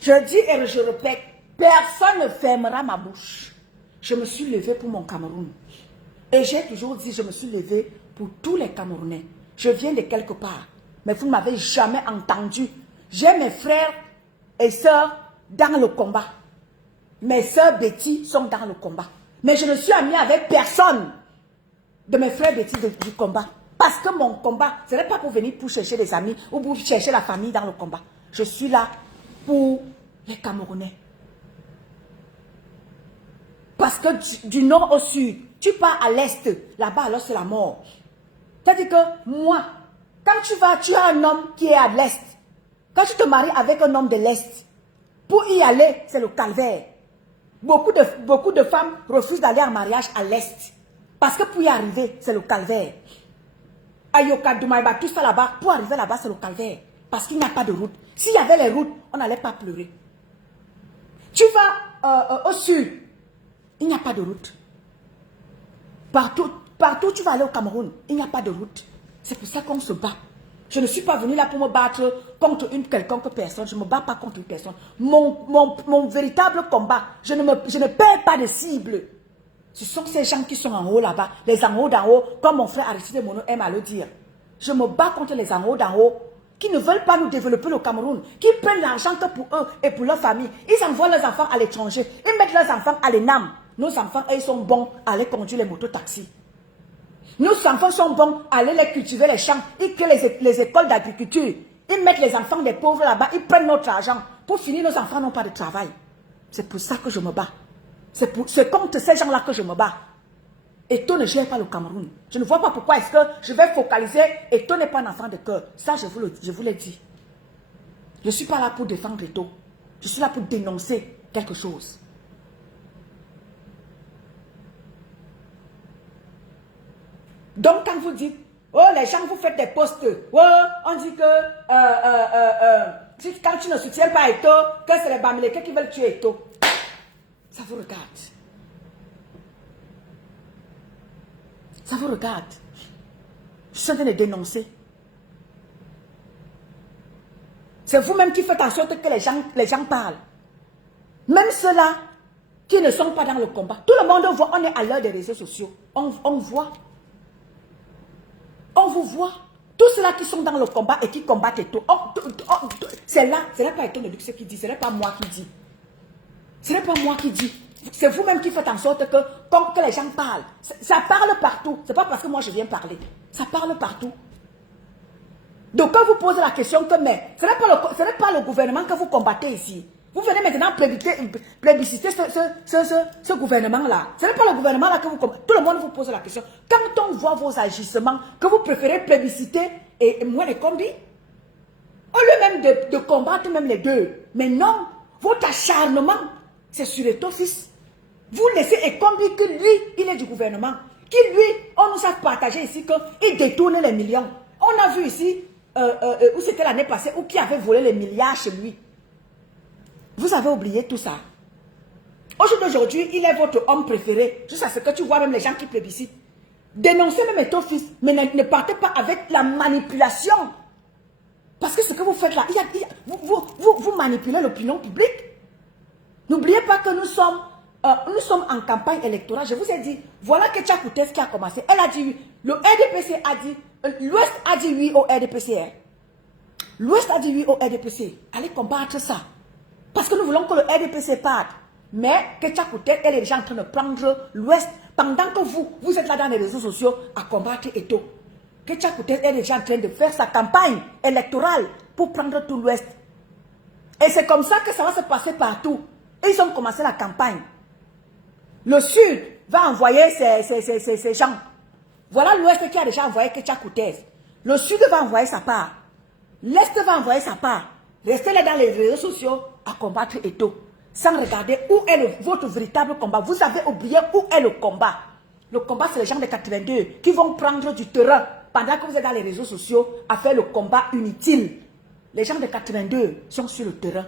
Je dis et je répète, personne ne fermera ma bouche. Je me suis levée pour mon Cameroun. Et j'ai toujours dit, je me suis levée pour tous les Camerounais. Je viens de quelque part. Mais vous ne m'avez jamais entendu. J'ai mes frères et sœurs dans le combat. Mes sœurs Betty sont dans le combat. Mais je ne suis amie avec personne de mes frères Betty du combat. Parce que mon combat, ce n'est pas pour venir pour chercher des amis ou pour chercher la famille dans le combat. Je suis là pour les Camerounais. Parce que du nord au sud, tu pars à l'est, là-bas alors c'est la mort. C'est-à-dire que moi, quand tu as un homme qui est à l'est. Quand tu te maries avec un homme de l'est, pour y aller, c'est le calvaire. Beaucoup de femmes refusent d'aller en mariage à l'est. Parce que pour y arriver, c'est le calvaire. Ayoka, Doumaïba, tout ça là-bas, pour arriver là-bas, c'est le calvaire. Parce qu'il n'y a pas de route. S'il y avait les routes, on n'allait pas pleurer. Tu vas au sud, il n'y a pas de route. Partout tu vas aller au Cameroun, il n'y a pas de route. C'est pour ça qu'on se bat. Je ne suis pas venu là pour me battre contre une quelconque personne. Je ne me bats pas contre une personne. Mon véritable combat, je ne perds pas de cible. Ce sont ces gens qui sont en haut là-bas, les en haut d'en haut, comme mon frère Aristide Mono aime à le dire. Je me bats contre les en haut d'en haut qui ne veulent pas nous développer le Cameroun, qui prennent l'argent que pour eux et pour leur famille. Ils envoient leurs enfants à l'étranger, ils mettent leurs enfants à l'ENAM. Nos enfants, ils sont bons à aller conduire les mototaxis. Nos enfants sont bons à aller les cultiver les champs, ils créent les écoles d'agriculture. Ils mettent les enfants des pauvres là-bas, ils prennent notre argent. Pour finir, nos enfants n'ont pas de travail. C'est pour ça que je me bats. C'est contre ces gens-là que je me bats. Eto'o ne gère pas le Cameroun. Je ne vois pas pourquoi est-ce que je vais focaliser. Eto'o n'est pas un enfant de cœur. Ça, je vous l'ai dit. Je ne suis pas là pour défendre Eto'o. Je suis là pour dénoncer quelque chose. Donc, quand vous dites, oh, les gens, vous faites des posts, oh, on dit que quand tu ne soutiens pas Eto'o, que c'est les Bamileke qui veulent tuer Eto'o. Ça vous regarde. Ça vous regarde. Je suis en train de dénoncer. C'est vous-même qui faites en sorte que les gens parlent. Même ceux-là qui ne sont pas dans le combat. Tout le monde voit, on est à l'heure des réseaux sociaux. On voit. On vous voit. Tous ceux-là qui sont dans le combat et qui combattent Eto'o. C'est là pas Eto'o de Luxe qui dit. Ce n'est pas moi qui dis. Ce n'est pas moi qui dis. C'est vous-même qui faites en sorte que les gens parlent. Ça parle partout. Ce n'est pas parce que moi je viens parler. Ça parle partout. Donc quand vous posez la question que mais ce n'est pas le gouvernement que vous combattez ici. Vous venez maintenant plébisciter ce gouvernement-là. Ce n'est pas le gouvernement-là que vous... Tout le monde vous pose la question. Quand on voit vos agissements, que vous préférez plébisciter et moins les combis, au lieu même de combattre même les deux. Mais non, votre acharnement, c'est sur Eto'o-fils. Vous laissez Ekombi que lui, il est du gouvernement. Qui lui, on nous a partagé ici qu'il détourne les millions. On a vu ici, où c'était l'année passée, où qui avait volé les milliards chez lui. Vous avez oublié tout ça. Aujourd'hui, il est votre homme préféré. Jusqu'à ce que tu vois même les gens qui plébiscitent. Dénoncez même Eto'o-fils, mais ne partez pas avec la manipulation. Parce que ce que vous faites là, vous manipulez l'opinion publique. N'oubliez pas que nous sommes en campagne électorale. Je vous ai dit, voilà que Tcha Koutès qui a commencé. Elle a dit oui. Le RDPC a dit, l'Ouest a dit oui au RDPC. L'Ouest a dit oui au RDPC. Allez combattre ça. Parce que nous voulons que le RDPC parte. Mais que Tcha Koutès, elle est déjà en train de prendre l'Ouest. Pendant que vous êtes là dans les réseaux sociaux à combattre Eto'o. Que Tcha Koutès est déjà en train de faire sa campagne électorale pour prendre tout l'Ouest. Et c'est comme ça que ça va se passer partout. Et ils ont commencé la campagne. Le Sud va envoyer ses gens. Voilà l'Ouest qui a déjà envoyé Tcha Koutès. Le Sud va envoyer sa part. L'Est va envoyer sa part. Restez là dans les réseaux sociaux à combattre Eto'o. Sans regarder où est votre véritable combat. Vous avez oublié où est le combat. Le combat, c'est les gens de 82 qui vont prendre du terrain pendant que vous êtes dans les réseaux sociaux à faire le combat inutile. Les gens de 82 sont sur le terrain.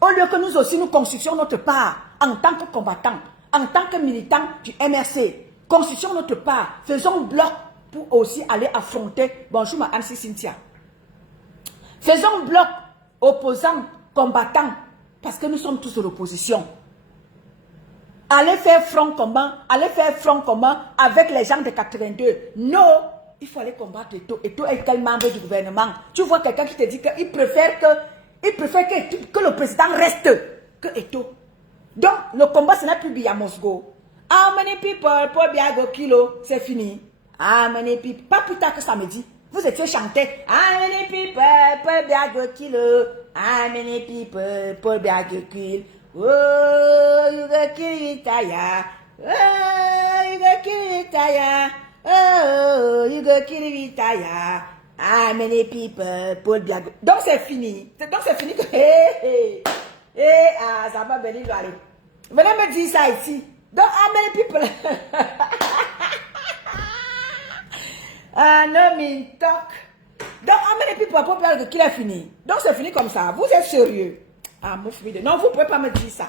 Au lieu que nous aussi, nous constituions notre part en tant que combattants, en tant que militants du MRC. Constituions notre part. Faisons bloc pour aussi aller affronter. Bonjour ma Anne Cynthia. Faisons bloc opposants, combattants, parce que nous sommes tous de l'opposition. Allez faire front commun avec les gens de 82. Non, il faut aller combattre Eto'o. Eto'o est quel membre du gouvernement? Tu vois quelqu'un qui te dit qu'il préfère que le président reste que Eto'o. Donc, le combat, ce n'est plus Biamosgo. How many people pour Biago Kilo? C'est fini. How many people? Pas plus tard que samedi. Vous étiez chanté. How many people pour Biago Kilo? How many people pour Biago Kilo? Oh, you go kill Itaya. Oh, you go kill Itaya. Oh, you go kill Itaya. How many people pour Biago? Donc, c'est fini. Donc, c'est fini que... ça va venir aller. Venez me dire ça ici. Donc, how many people? No me talk. Donc, how many people pour dire qu'il est fini? Donc, c'est fini comme ça. Vous êtes sérieux? Ah, mon fils. Non, vous ne pouvez pas me dire ça.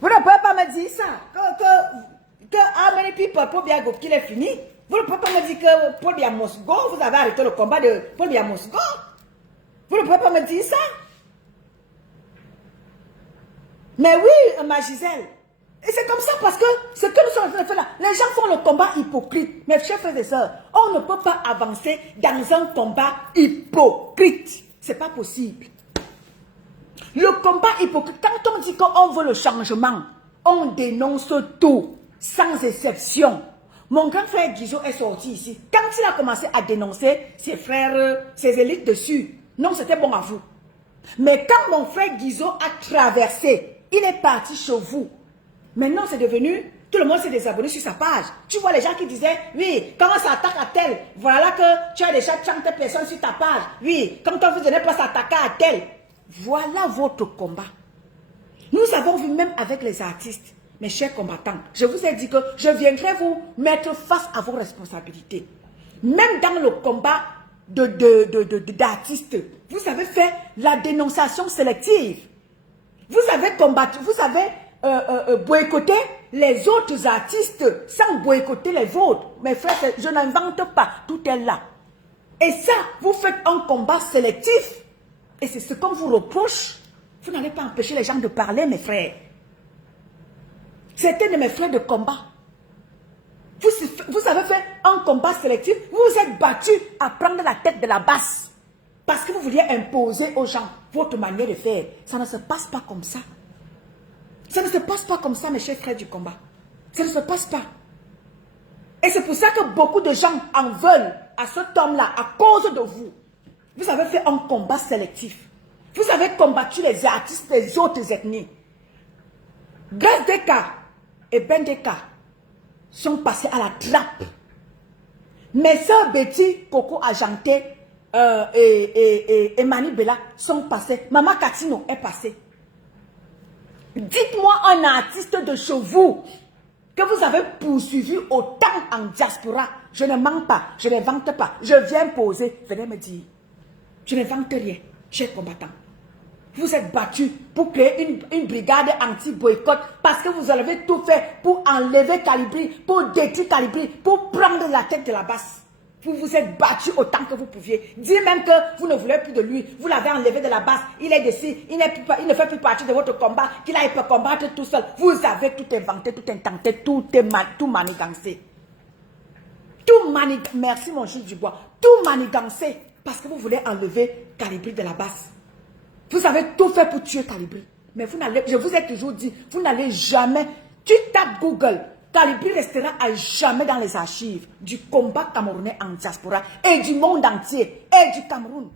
Vous ne pouvez pas me dire ça. Que how many people Paul Biya qu'il est fini. Vous ne pouvez pas me dire que Paul Biya must go. Vous avez arrêté le combat de Paul Biya must go. Vous ne pouvez pas me dire ça. Mais oui, ma Gisèle. Et c'est comme ça parce que ce que nous sommes en train de faire là, les gens font le combat hypocrite. Mes chers frères et sœurs, on ne peut pas avancer dans un combat hypocrite. C'est pas possible. Le combat hypocrite, quand on dit qu'on veut le changement, on dénonce tout, sans exception. Mon grand frère Guizot est sorti ici. Quand il a commencé à dénoncer ses frères, ses élites dessus, non, c'était bon à vous. Mais quand mon frère Guizot a traversé, il est parti chez vous. Maintenant, c'est devenu, tout le monde s'est désabonné sur sa page. Tu vois les gens qui disaient, oui, quand on s'attaque à tel, voilà que tu as déjà 30 personnes sur ta page. Oui, quand on vous ne pas s'attaquer à tel. Voilà votre combat. Nous avons vu même avec les artistes, mes chers combattants, je vous ai dit que je viendrai vous mettre face à vos responsabilités. Même dans le combat d'artistes, vous avez fait la dénonciation sélective. Vous avez combattu, vous avez boycotté les autres artistes sans boycotter les vôtres. Mes frères, je n'invente pas, tout est là. Et ça, vous faites un combat sélectif. Et c'est ce qu'on vous reproche. Vous n'allez pas empêcher les gens de parler, mes frères. C'était de mes frères de combat. Vous avez fait un combat sélectif, vous vous êtes battu à prendre la tête de la basse. Parce que vous vouliez imposer aux gens votre manière de faire. Ça ne se passe pas comme ça. Ça ne se passe pas comme ça, mes chers frères du combat. Ça ne se passe pas. Et c'est pour ça que beaucoup de gens en veulent à cet homme-là à cause de vous. Vous avez fait un combat sélectif. Vous avez combattu les artistes des autres ethnies. Grace Deka et Ben Deka sont passés à la trappe. Mes soeurs Betty, Coco Ajanté et Mani Bella sont passés. Maman Katino est passée. Dites-moi un artiste de chez vous que vous avez poursuivi autant en diaspora. Je ne mens pas, je ne vante pas. Je viens poser. Venez me dire. Je ne vante rien, chers combattants. Vous êtes battus pour créer une brigade anti-boycott parce que vous avez tout fait pour enlever Calibri, pour détruire Calibri, pour prendre la tête de la basse. Vous vous êtes battus autant que vous pouviez. Dites même que vous ne voulez plus de lui. Vous l'avez enlevé de la basse. Il est dessus. Il ne fait plus partie de votre combat. Qu'il aille combattre tout seul. Vous avez tout inventé, tout intenté, tout manigancé. Merci mon Gilles Dubois. Tout manigancé parce que vous voulez enlever Calibri de la basse. Vous avez tout fait pour tuer Calibri. Mais vous n'allez, je vous ai toujours dit, vous n'allez jamais, tu tapes Google, Calibri restera à jamais dans les archives du combat camerounais en diaspora et du monde entier et du Cameroun.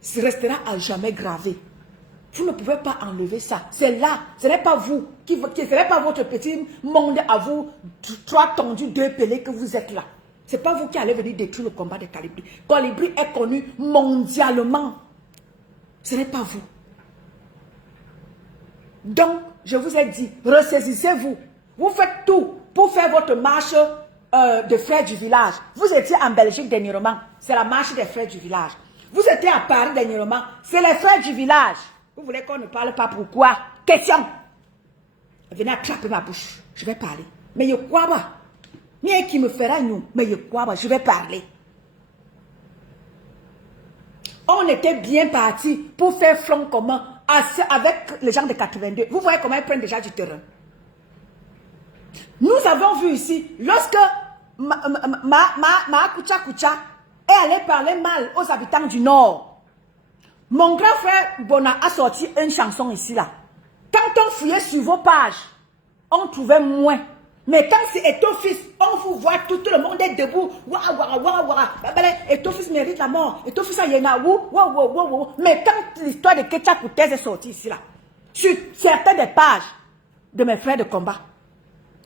Ce restera à jamais gravé. Vous ne pouvez pas enlever ça. C'est là, ce n'est pas vous, ce n'est pas votre petit monde à vous, trois tondus, deux pelés que vous êtes là. Ce n'est pas vous qui allez venir détruire le combat de Calibri. Calibri est connu mondialement. Ce n'est pas vous. Donc, je vous ai dit, ressaisissez-vous. Vous faites tout pour faire votre marche de frères du village. Vous étiez en Belgique dernièrement, c'est la marche des frères du village. Vous étiez à Paris dernièrement, c'est les frères du village. Vous voulez qu'on ne parle pas pourquoi? Question. Venez attraper ma bouche, je vais parler. Mais il y a quoi pas? Ni qui me fera nous, mais il y a quoi pas? Je vais parler. On était bien parti pour faire front commun avec les gens de 82. Vous voyez comment ils prennent déjà du terrain. Nous avons vu ici, lorsque Ma Kucha est allé parler mal aux habitants du Nord, mon grand frère Bona a sorti une chanson ici là. Quand on fouillait sur vos pages, on trouvait moins. Mais quand c'est Eto'o-Fils, on vous voit, tout le monde est debout. Eto'o-Fils mérite la mort. Eto'o-Fils a yéna. Mais quand l'histoire de Ketia Koutez est sortie ici, là, sur certaines des pages de mes frères de combat,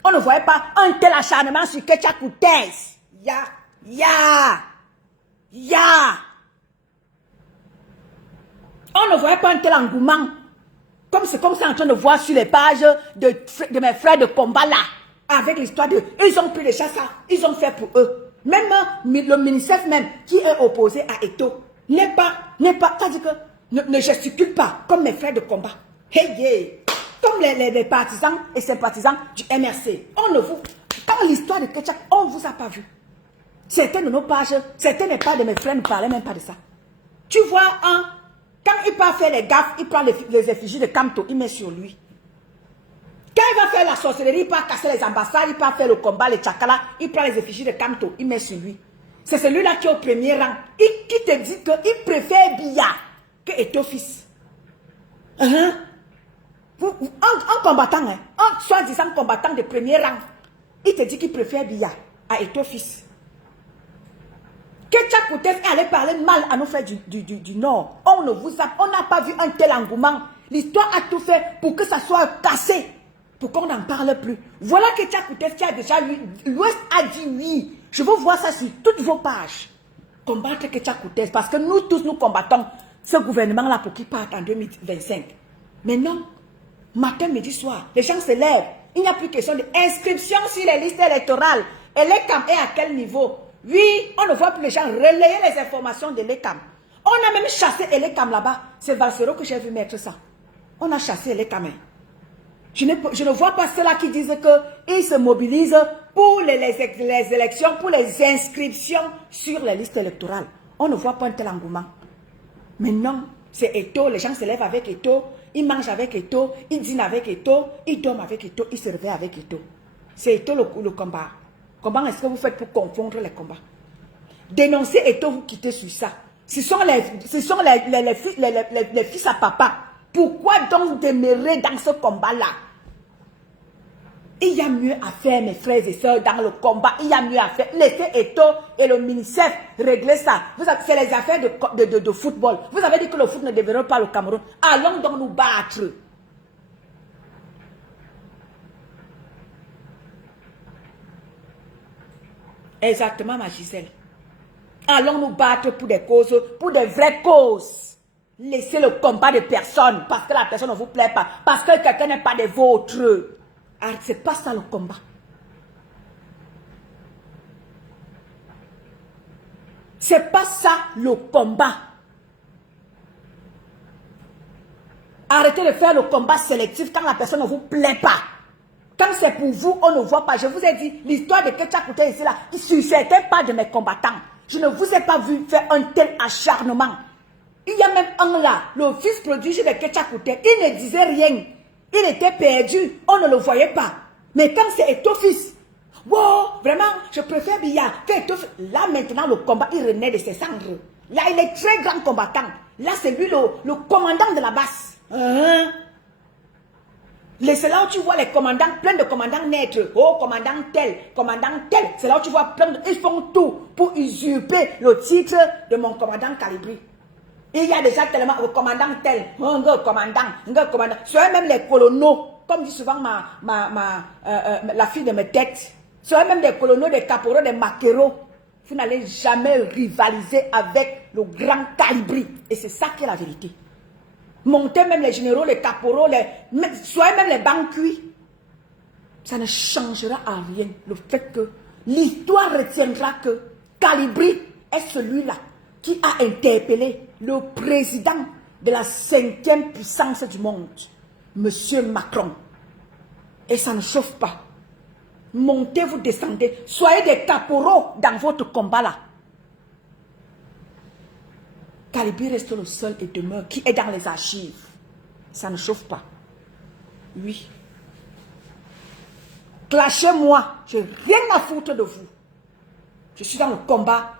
on ne voyait pas un tel acharnement sur Ketia Koutez. On ne voyait pas un tel engouement. Comme c'est comme ça en train de voir sur les pages de mes frères de combat là. Avec l'histoire de... Ils ont pris les chats, ils ont fait pour eux. Même le ministère même qui est opposé à Eto n'est pas, c'est-à-dire que ne gesticule pas comme mes frères de combat. Comme les partisans et sympathisants du MRC. On ne vous... Dans l'histoire de Ketchak, on ne vous a pas vu. Certaines de nos pages, certaines des pages de mes frères ne parlaient même pas de ça. Tu vois, quand il part faire les gaffes, il prend les effigies de Kamto, il met sur lui. Quand il va faire la sorcellerie, il part casser les ambassades, il part faire le combat, les tchakala, il prend les effigies de Kamto, il met sur lui. C'est celui-là qui est au premier rang. Qui te dit qu'il préfère Biya que Eto'o-Fils. Un combattant, un soi-disant combattant de premier rang, il te dit qu'il préfère Biya à Eto'o-Fils. Ketia Koutez est allé parler mal à nos frères du Nord. On n'a pas vu un tel engouement. L'histoire a tout fait pour que ça soit cassé. Pour qu'on n'en parle plus. Voilà Ketia Koutez qui a déjà lu. L'Ouest a dit oui. Je veux voir ça sur toutes vos pages. Combattre Ketia Koutez. Parce que nous tous, nous combattons ce gouvernement-là pour qu'il parte en 2025. Mais non. Matin, midi, soir, les gens se lèvent. Il n'y a plus question d'inscription sur les listes électorales. Et l'ECAM est à quel niveau? Oui, on ne voit plus les gens relayer les informations de l'ECAM. On a même chassé l'ECAM là-bas. C'est Valsero que j'ai vu mettre ça. On a chassé l'ECAM. Je ne vois pas ceux-là qui disent qu'ils se mobilisent pour les élections, pour les inscriptions sur les listes électorales. On ne voit pas un tel engouement. Mais non, c'est Eto, les gens se lèvent avec Eto, ils mangent avec Eto, ils dînent avec Eto, ils dorment avec Eto, ils se réveillent avec Eto. C'est Eto le combat. Comment est-ce que vous faites pour confondre les combats? Dénoncez et vous quittez sur ça. Ce sont les fils à papa. Pourquoi donc demeurer dans ce combat-là? Il y a mieux à faire, mes frères et sœurs, dans le combat. Il y a mieux à faire. Laissez Eto et le ministère régler ça. C'est les affaires de football. Vous avez dit que le foot ne devrait pas le Cameroun. Allons donc nous battre. Exactement, ma Gisèle. Allons nous battre pour des causes, pour de vraies causes. Laissez le combat de personne parce que la personne ne vous plaît pas, parce que quelqu'un n'est pas des vôtres. C'est pas ça le combat. C'est pas ça le combat. Arrêtez de faire le combat sélectif quand la personne ne vous plaît pas. Quand c'est pour vous, on ne voit pas. Je vous ai dit, l'histoire de Ketchup ici là, sur certains pas de mes combattants. Je ne vous ai pas vu faire un tel acharnement. Il y a même un là, le fils prodige de Ketchup, il ne disait rien. Il était perdu, on ne le voyait pas. Mais quand c'est Eto-fils, wow, vraiment, je préfère Biya. Là maintenant, le combat, il renaît de ses cendres. Là, il est très grand combattant. Là, c'est lui le commandant de la base. C'est là où tu vois les commandants, plein de commandants naître. Oh, commandant tel. C'est là où tu vois plein de... Ils font tout pour usurper le titre de mon commandant Calibri. Il y a déjà tellement de commandants tel. Un commandant. Soit même les colonels, comme dit souvent la fille de mes têtes. Soit même des colonels, des caporaux, des maquereaux. Vous n'allez jamais rivaliser avec le grand Calibri. Et c'est ça qui est la vérité. Montez même les généraux, les caporaux, soyez même les banquiers. Ça ne changera à rien. Le fait que l'histoire retiendra que Calibri est celui-là qui a interpellé le président de la 5e puissance du monde, Monsieur Macron. Et ça ne chauffe pas. Montez, vous descendez. Soyez des caporaux dans votre combat là. Calibri reste le seul et demeure qui est dans les archives. Ça ne chauffe pas. Oui. Clashez-moi. Je n'ai rien à foutre de vous. Je suis dans le combat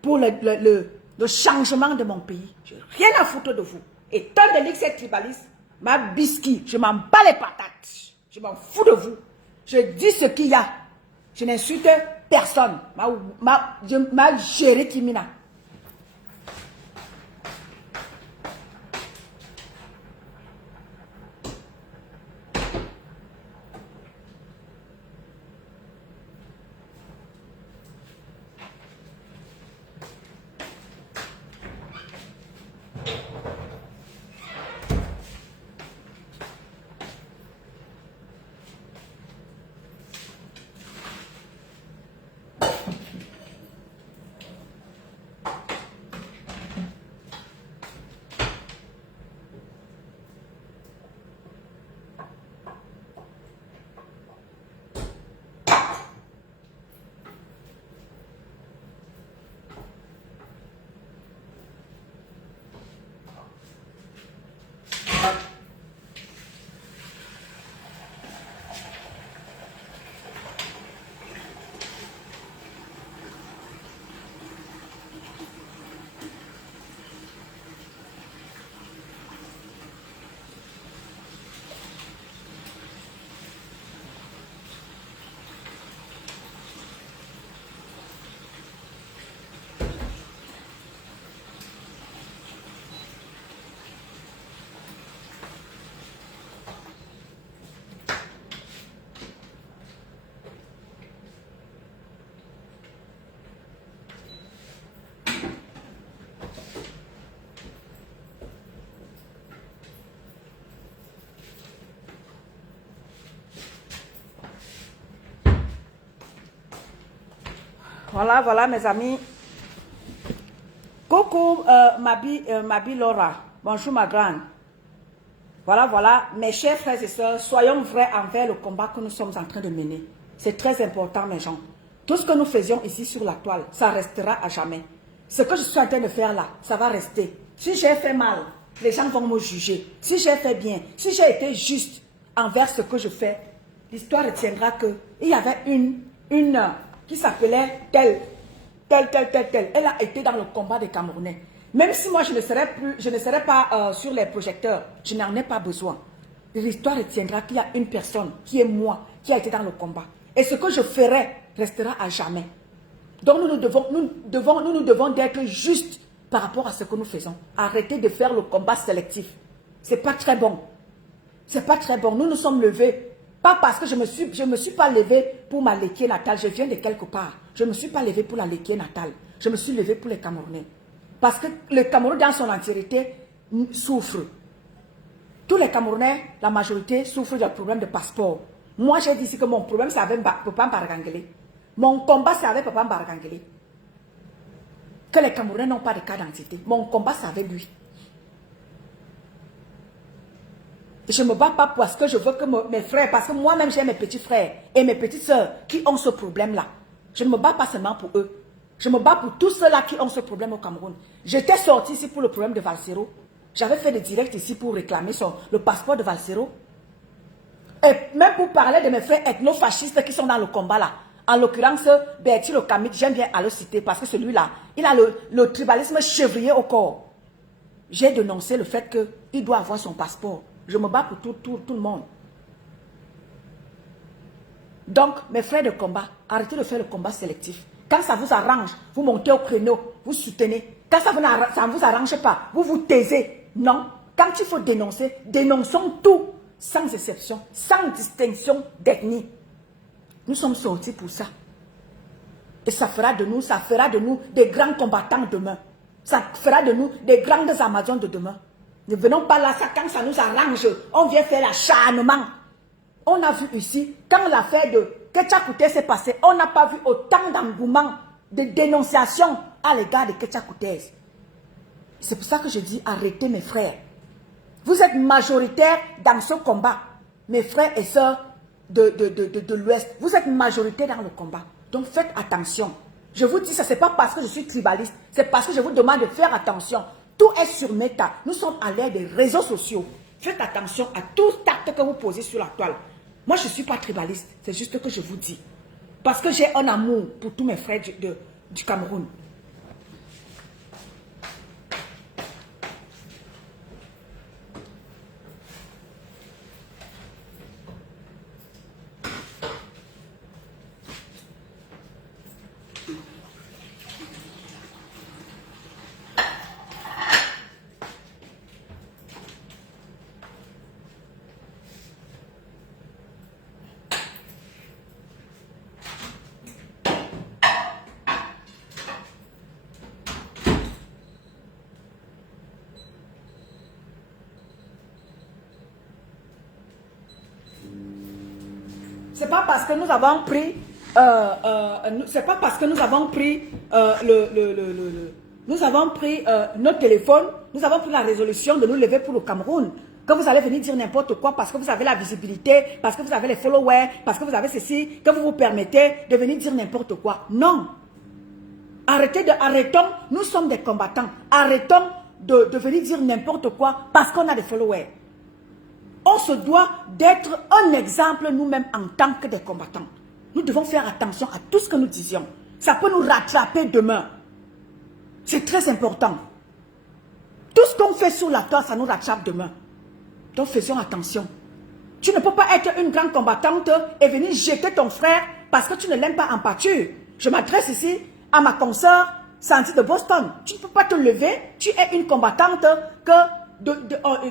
pour le changement de mon pays. Je n'ai rien à foutre de vous. Et tant de l'X et tribaliste, ma biscuit, je m'en bats les patates. Je m'en fous de vous. Je dis ce qu'il y a. Je n'insulte personne. Ma gérée Kimina. Voilà mes amis. Coucou Mabi Laura. Bonjour ma grande. Voilà, mes chers frères et sœurs, soyons vrais envers le combat que nous sommes en train de mener. C'est très important mes gens. Tout ce que nous faisions ici sur la toile, ça restera à jamais. Ce que je suis en train de faire là, ça va rester. Si j'ai fait mal, les gens vont me juger. Si j'ai fait bien, si j'ai été juste envers ce que je fais, l'histoire retiendra qu'il y avait une qui s'appelait telle. Elle a été dans le combat des Camerounais. Même si moi je ne serais pas sur les projecteurs, je n'en ai pas besoin. L'histoire retiendra qu'il y a une personne qui est moi, qui a été dans le combat. Et ce que je ferai restera à jamais. Donc nous devons d'être justes par rapport à ce que nous faisons. Arrêtez de faire le combat sélectif. C'est pas très bon. C'est pas très bon. Nous nous sommes levés. Pas parce que je me suis pas levée pour ma Léquier natale. Je viens de quelque part. Je ne me suis pas levée pour la Léquier natale. Je me suis levée pour les Camerounais. Parce que le Cameroun dans son entièreté souffre. Tous les Camerounais, la majorité, souffrent d'un problème de passeport. Moi, j'ai dit ici que mon problème, c'est avec Papa Mbaragangele. Mon combat, c'est avec Papa Mbaragangele. Que les Camerounais n'ont pas de carte d'identité. Mon combat, c'est avec lui. Je ne me bats pas parce que je veux que mes frères, parce que moi-même j'ai mes petits frères et mes petites soeurs qui ont ce problème-là. Je ne me bats pas seulement pour eux. Je me bats pour tous ceux-là qui ont ce problème au Cameroun. J'étais sorti ici pour le problème de Valsero. J'avais fait des directs ici pour réclamer le passeport de Valsero. Et même pour parler de mes frères ethnofascistes qui sont dans le combat là. En l'occurrence, Bertie le Camille, j'aime bien à le citer parce que celui-là, il a le tribalisme chevrier au corps. J'ai dénoncé le fait qu'il doit avoir son passeport. Je me bats pour tout le monde. Donc, mes frères de combat, arrêtez de faire le combat sélectif. Quand ça vous arrange, vous montez au créneau, vous soutenez. Quand ça ne vous arrange pas, vous vous taisez. Non. Quand il faut dénoncer, dénonçons tout, sans exception, sans distinction d'ethnie. Nous sommes sortis pour ça. Et ça fera de nous des grands combattants demain. Ça fera de nous des grandes Amazones de demain. Ne venons pas là, ça, quand ça nous arrange, on vient faire l'acharnement. On a vu ici, quand l'affaire de Ketchakouté s'est passée, on n'a pas vu autant d'engouement, de dénonciation à l'égard de Ketchakouté. C'est pour ça que je dis, arrêtez mes frères. Vous êtes majoritaires dans ce combat, mes frères et sœurs de l'Ouest. Vous êtes majoritaires dans le combat. Donc faites attention. Je vous dis ça, ce n'est pas parce que je suis tribaliste, c'est parce que je vous demande de faire attention. Tout est sur Meta. Nous sommes à l'ère des réseaux sociaux. Faites attention à tout acte que vous posez sur la toile. Moi, je ne suis pas tribaliste. C'est juste que je vous dis. Parce que j'ai un amour pour tous mes frères du Cameroun. C'est pas parce que nous avons pris, c'est pas parce que nous avons pris notre téléphone, nous avons pris la résolution de nous lever pour le Cameroun, que vous allez venir dire n'importe quoi parce que vous avez la visibilité, parce que vous avez les followers, parce que vous avez ceci, que vous vous permettez de venir dire n'importe quoi. Non. Arrêtons, nous sommes des combattants. Arrêtons de venir dire n'importe quoi parce qu'on a des followers. On se doit d'être un exemple nous-mêmes en tant que des combattants. Nous devons faire attention à tout ce que nous disions. Ça peut nous rattraper demain. C'est très important. Tout ce qu'on fait sur la toile, ça nous rattrape demain. Donc faisons attention. Tu ne peux pas être une grande combattante et venir jeter ton frère parce que tu ne l'aimes pas en pâture. Je m'adresse ici à ma consoeur Sandy de Boston. Tu ne peux pas te lever. Tu es une combattante que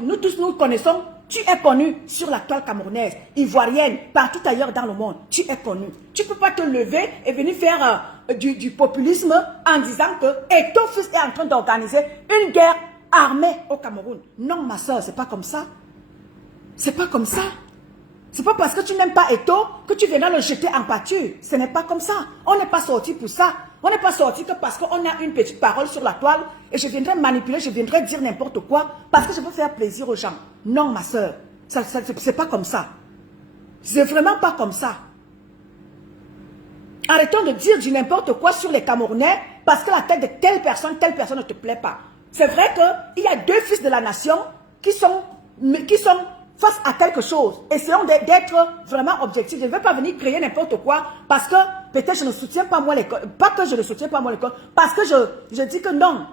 nous tous nous connaissons. Tu es connue sur la toile camerounaise, ivoirienne, partout ailleurs dans le monde. Tu es connue. Tu ne peux pas te lever et venir faire du populisme en disant que ton fils est en train d'organiser une guerre armée au Cameroun. Non, ma soeur, c'est pas comme ça. C'est pas comme ça. C'est pas parce que tu n'aimes pas Eto que tu viendras le jeter en pâture. Ce n'est pas comme ça. On n'est pas sorti pour ça. On n'est pas sorti que parce qu'on a une petite parole sur la toile et je viendrai manipuler, je viendrai dire n'importe quoi parce que je veux faire plaisir aux gens. Non, ma soeur, c'est pas comme ça. C'est vraiment pas comme ça. Arrêtons de dire du n'importe quoi sur les Camerounais parce que la tête de telle personne ne te plaît pas. C'est vrai qu'il y a deux fils de la nation qui sont face à quelque chose. Essayons d'être vraiment objectifs. Je ne veux pas venir créer n'importe quoi parce que peut-être je ne soutiens pas moi les combats, pas que je ne soutiens pas moi les combats, parce que je dis que non,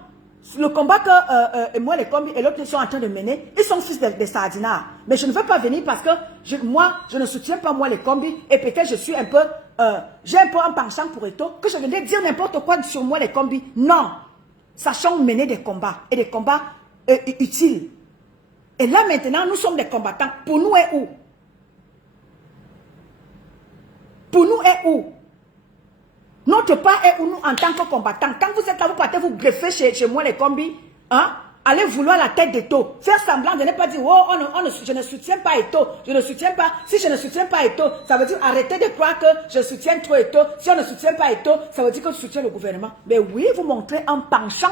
le combat que moi les combats et l'autre sont en train de mener, ils sont fils des sardinards. Mais je ne veux pas venir parce que moi, je ne soutiens pas moi les combats et peut-être je suis un peu, j'ai un peu un penchant pour Eto, que je viendrais dire n'importe quoi sur moi les combats. Non, sachons mener des combats et des combats utiles. Et là maintenant, nous sommes des combattants. Pour nous est où? Pour nous est où? Notre part est où nous en tant que combattants? Quand vous êtes là, vous partez vous greffer chez moi les combis, hein? Allez vouloir la tête d'Eto. Faire semblant de ne pas dire, oh, je ne soutiens pas Eto. Je ne soutiens pas. Si je ne soutiens pas Eto, ça veut dire arrêtez de croire que je soutiens trop Eto. Si on ne soutient pas Eto, ça veut dire que je soutiens le gouvernement. Mais oui, vous montrez en penchant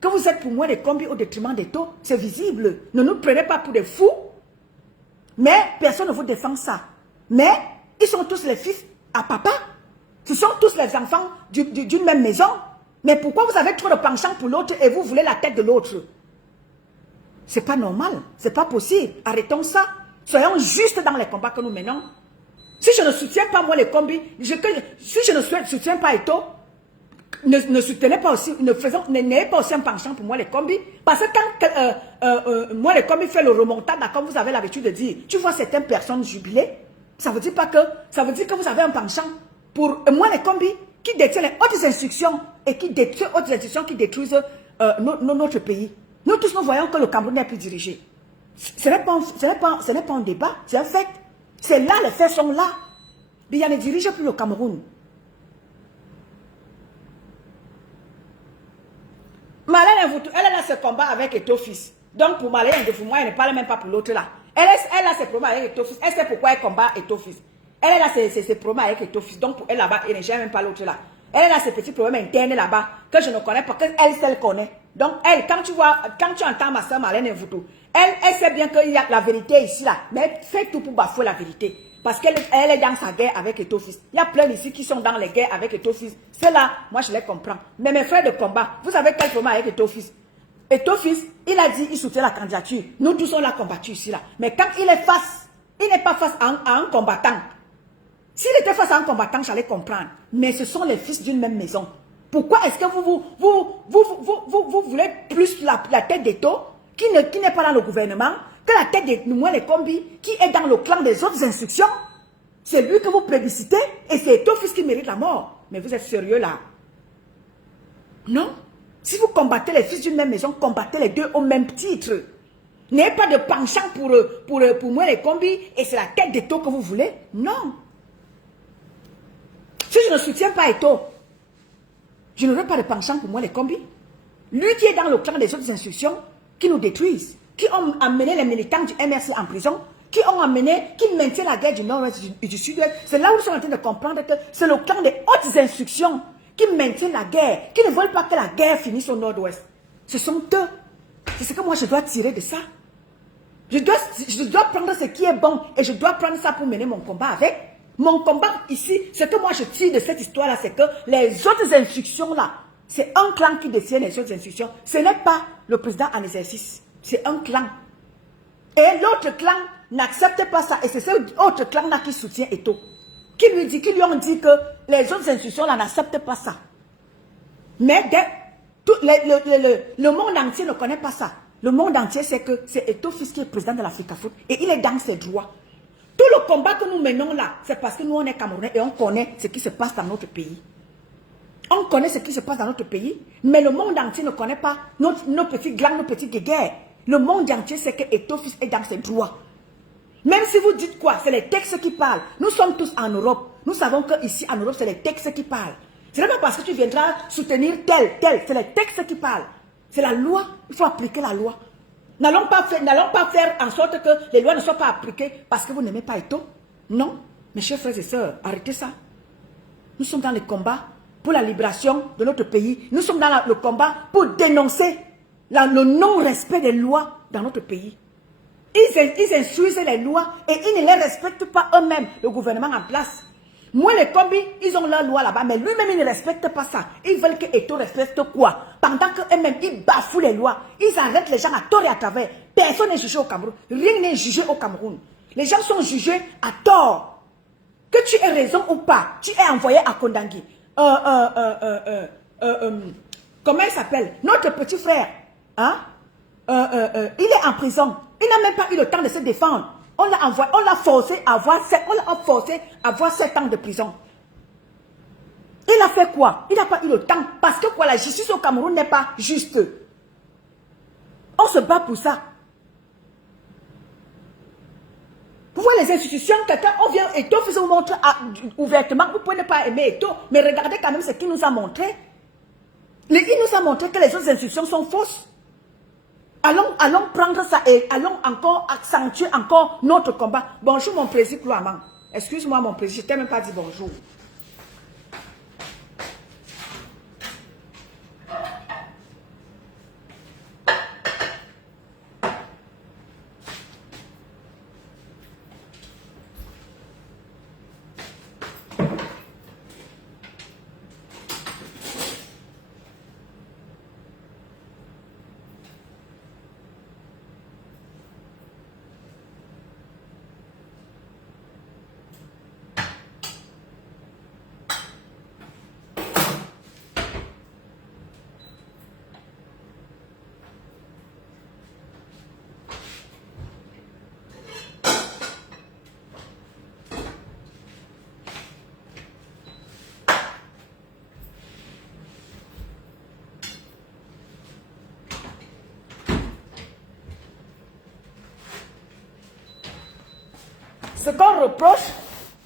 que vous êtes pour moi les combis au détriment d'Eto. C'est visible. Ne nous prenez pas pour des fous. Mais personne ne vous défend ça. Mais ils sont tous les fils à papa. Ce sont tous les enfants d'une même maison. Mais pourquoi vous avez trop de penchant pour l'autre et vous voulez la tête de l'autre? C'est pas normal. C'est pas possible. Arrêtons ça. Soyons justes dans les combats que nous menons. Si je ne soutiens pas moi les combats, si je ne soutiens pas Eto, ne soutenez pas aussi, n'ayez pas aussi un penchant pour moi les combats. Parce que quand moi les combats fait le remontada, comme vous avez l'habitude de dire, tu vois certaines personnes jubilées, ça veut dire que vous avez un penchant pour moi les combats qui détient les hautes instructions et qui détruisent hautes instructions qui détruisent notre pays. Nous tous nous voyons que le Cameroun n'est plus dirigé. Ce n'est pas un débat, c'est un fait. C'est là, les faits sont là. Mais il y a ne dirige plus le Cameroun. Malène, elle a ce combat avec Eto-Fils. Donc pour Malène, moi, elle ne parle même pas pour l'autre là. Elle a ses problèmes avec Eto-Fils. Elle sait pourquoi elle combat Eto-Fils. Elle a ses problèmes avec Eto-Fils. Donc pour elle là-bas, elle ne gère même pas l'autre là. Elle a ses petits problèmes internes là-bas que je ne connais pas, qu'elle seule connaît. Donc elle, quand tu entends ma soeur Malène Mvoutou, elle sait bien qu'il y a la vérité ici là. Mais elle fait tout pour bafouer la vérité. Parce qu'elle est dans sa guerre avec Eto-Fils. Il y a plein ici qui sont dans les guerres avec Eto-Fils. Ceux-là, moi je les comprends. Mais mes frères de combat, vous savez quel problème avec Eto-Fils? Eto-Fils, il a dit, il soutient la candidature. Nous tous on l'a combattu ici là. Mais quand il est face, il n'est pas face à un combattant. S'il était face à un combattant, j'allais comprendre. Mais ce sont les fils d'une même maison. Pourquoi est-ce que vous voulez plus la tête d'Eto, qui n'est pas dans le gouvernement, que la tête de moi les combis, qui est dans le clan des autres instructions? C'est lui que vous plébiscitez et c'est Eto-Fils qui mérite la mort. Mais vous êtes sérieux là? Non? Si vous combattez les fils d'une même maison, combattez les deux au même titre. N'ayez pas de penchant pour moi les combis et c'est la tête d'Eto que vous voulez? Non. Si je ne soutiens pas Eto, je n'aurai pas de penchant pour moi les combis. Lui qui est dans le clan des autres institutions, qui nous détruisent, qui ont amené les militants du MRC en prison, qui maintiennent la guerre du nord-ouest et du sud-ouest. C'est là où ils sont en train de comprendre que c'est le clan des hautes instructions qui maintiennent la guerre, qui ne veulent pas que la guerre finisse au nord-ouest. Ce sont eux. C'est ce que moi je dois tirer de ça. Je dois prendre ce qui est bon et je dois prendre ça pour mener mon combat avec. Mon combat ici, ce que moi je tire de cette histoire-là, c'est que les autres instructions-là, c'est un clan qui détient les autres instructions. Ce n'est pas le président en exercice. C'est un clan. Et l'autre clan n'accepte pas ça. Et c'est cet autre clan-là qui soutient Eto. Qui lui ont dit que les autres institutions-là n'acceptent pas ça. Mais le monde entier ne connaît pas ça. Le monde entier sait que c'est Eto-Fils qui est président de l'Africafoot. Et il est dans ses droits. Tout le combat que nous menons là, c'est parce que nous on est Camerounais et on connaît ce qui se passe dans notre pays. On connaît ce qui se passe dans notre pays, mais le monde entier ne connaît pas nos petits glands, nos petits guéguerres. Le monde entier sait que Eto-Fils est dans ses droits. Même si vous dites quoi, c'est les textes qui parlent. Nous sommes tous en Europe. Nous savons qu'ici en Europe, c'est les textes qui parlent. Ce n'est pas parce que tu viendras soutenir tel. C'est les textes qui parlent. C'est la loi. Il faut appliquer la loi. N'allons pas faire en sorte que les lois ne soient pas appliquées parce que vous n'aimez pas Eto. Non, mes chers frères et sœurs, arrêtez ça. Nous sommes dans le combat pour la libération de notre pays. Nous sommes dans le combat pour dénoncer le non-respect des lois dans notre pays. Ils instruisent les lois et ils ne les respectent pas eux-mêmes, le gouvernement en place. Moi, les combis, ils ont leur loi là-bas, mais lui-même, il ne respecte pas ça. Ils veulent que Eto respecte quoi? Pendant qu'eux-mêmes, ils bafouent les lois. Ils arrêtent les gens à tort et à travers. Personne n'est jugé au Cameroun. Rien n'est jugé au Cameroun. Les gens sont jugés à tort. que tu aies raison ou pas, tu es envoyé à Kondangui. Comment il s'appelle? Notre petit frère, hein? Il est en prison. Il n'a même pas eu le temps de se défendre. On l'a envoyé, on l'a forcé à avoir 7 ans de prison. Il a fait quoi? Il n'a pas eu le temps. Parce que quoi, la justice au Cameroun n'est pas juste. On se bat pour ça. Vous voyez les institutions, quelqu'un, on vient, Eto vous montre ouvertement, vous pouvez ne pas aimer Eto, mais regardez quand même ce qu'il nous a montré. Il nous a montré que les autres institutions sont fausses. Allons prendre ça et allons encore accentuer encore notre combat. Bonjour mon président Klouaman. Excuse-moi mon président, je t'ai même pas dit bonjour.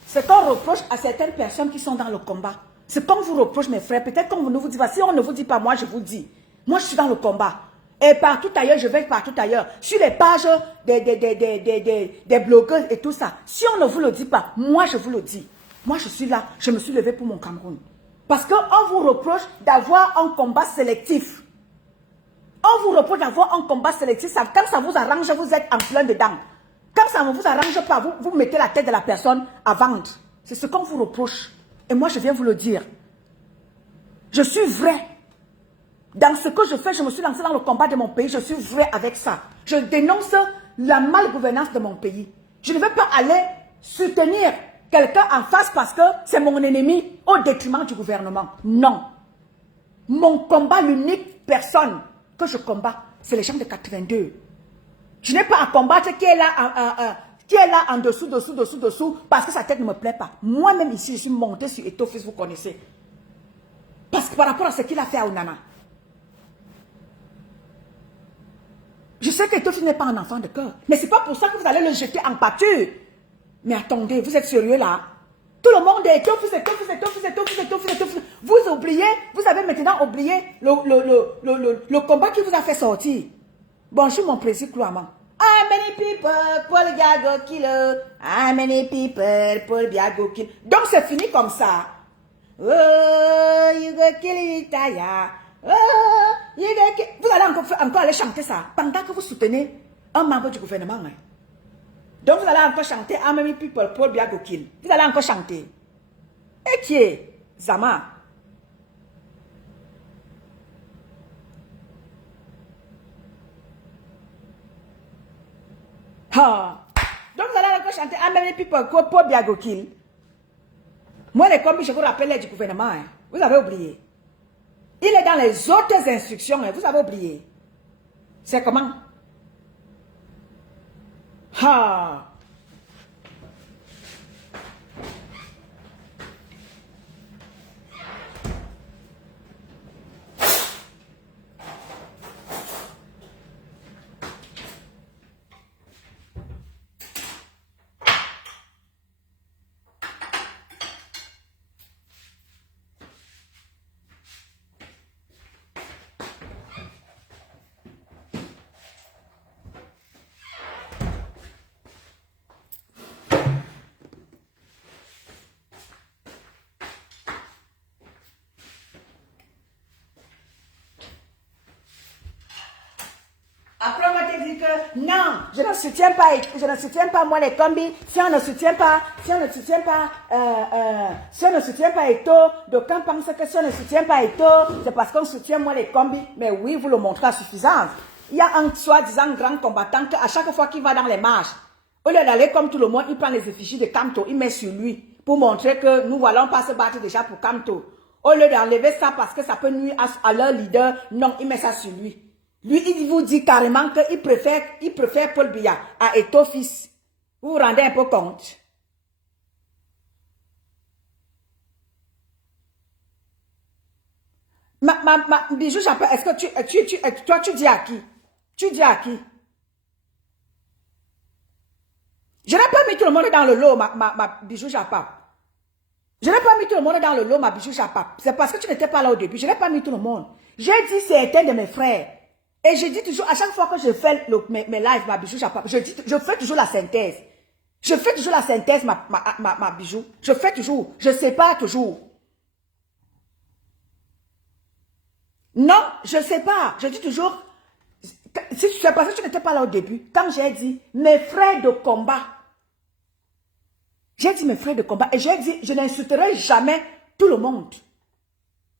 Ce qu'on reproche à certaines personnes qui sont dans le combat, ce qu'on vous reproche, mes frères, peut-être qu'on ne vous dit pas, si on ne vous dit pas, moi je vous dis. Moi je suis dans le combat. Et partout ailleurs, je vais partout ailleurs. Sur les pages des blogueurs et tout ça. Si on ne vous le dit pas, moi je vous le dis. Moi je suis là, je me suis levé pour mon Cameroun. Parce qu'on vous reproche d'avoir un combat sélectif. On vous reproche d'avoir un combat sélectif. Quand ça vous arrange, vous êtes en plein dedans. Quand ça ne vous arrange pas, vous mettez la tête de la personne à vendre. C'est ce qu'on vous reproche. Et moi, je viens vous le dire. Je suis vrai. Dans ce que je fais, je me suis lancé dans le combat de mon pays. Je suis vrai avec ça. Je dénonce la malgouvernance de mon pays. Je ne veux pas aller soutenir quelqu'un en face parce que c'est mon ennemi au détriment du gouvernement. Non. Mon combat, l'unique personne que je combats, c'est les gens de 82. Je n'ai pas à combattre qui est là en dessous, parce que sa tête ne me plaît pas. Moi-même ici, je suis montée sur Etofis, vous connaissez. Parce que par rapport à ce qu'il a fait à Onana. Je sais qu'Etofis n'est pas un enfant de cœur. Mais ce n'est pas pour ça que vous allez le jeter en pâture. Mais attendez, vous êtes sérieux là? Tout le monde est Etofis. Vous oubliez, vous avez maintenant oublié le combat qui vous a fait sortir. Bonjour mon président Klouaman. How many people Paul Biago kill? How many people Paul Biago kill? Donc c'est fini comme ça. Oh, you go kill Itaya. Oh, you go kill. Vous allez encore aller chanter ça pendant que vous soutenez un membre du gouvernement. Hein. Donc vous allez encore chanter How many people Paul Biago kill. Vous allez encore chanter. Et qui est Zama? Donc vous allez encore chanter How many people Paul Biago kill. Moi les combis je vous rappelle les du gouvernement. Hein. Vous avez oublié. Il est dans les autres instructions. Hein. Vous avez oublié. C'est comment? Après, on va te dire que non, je ne soutiens pas moi les combis. Si on ne soutient pas Eto, d'aucuns pensent que si on ne soutient pas Eto, c'est parce qu'on soutient moi les combis. Mais oui, vous le montrez à suffisance. Il y a un soi-disant grand combattant qu'à chaque fois qu'il va dans les marches, au lieu d'aller comme tout le monde, il prend les effigies de Kanto, il met sur lui pour montrer que nous voilà, on pas se battre déjà pour Kamto. Au lieu d'enlever ça parce que ça peut nuire à leur leader, non, il met ça sur lui. Lui, il vous dit carrément qu'il préfère Paul Biya à Eto fils. Vous vous rendez un peu compte? Bijou, est-ce que toi, tu dis à qui? Tu dis à qui? Je n'ai pas mis tout le monde dans le lot, ma Bijou Japap. Je n'ai pas mis tout le monde dans le lot, ma Bijou Japap. C'est parce que tu n'étais pas là au début. Je n'ai pas mis tout le monde. J'ai dit certains de mes frères. Et je dis toujours, à chaque fois que je fais mes lives, ma Bijou Japap, je fais toujours la synthèse. Je fais toujours la synthèse, ma Bijou. Je fais toujours. Je ne sais pas toujours. Non, je ne sais pas. Je dis toujours, si tu sais pas, si tu n'étais pas là au début, quand j'ai dit mes frères de combat, j'ai dit mes frères de combat et j'ai dit, je n'insulterai jamais tout le monde.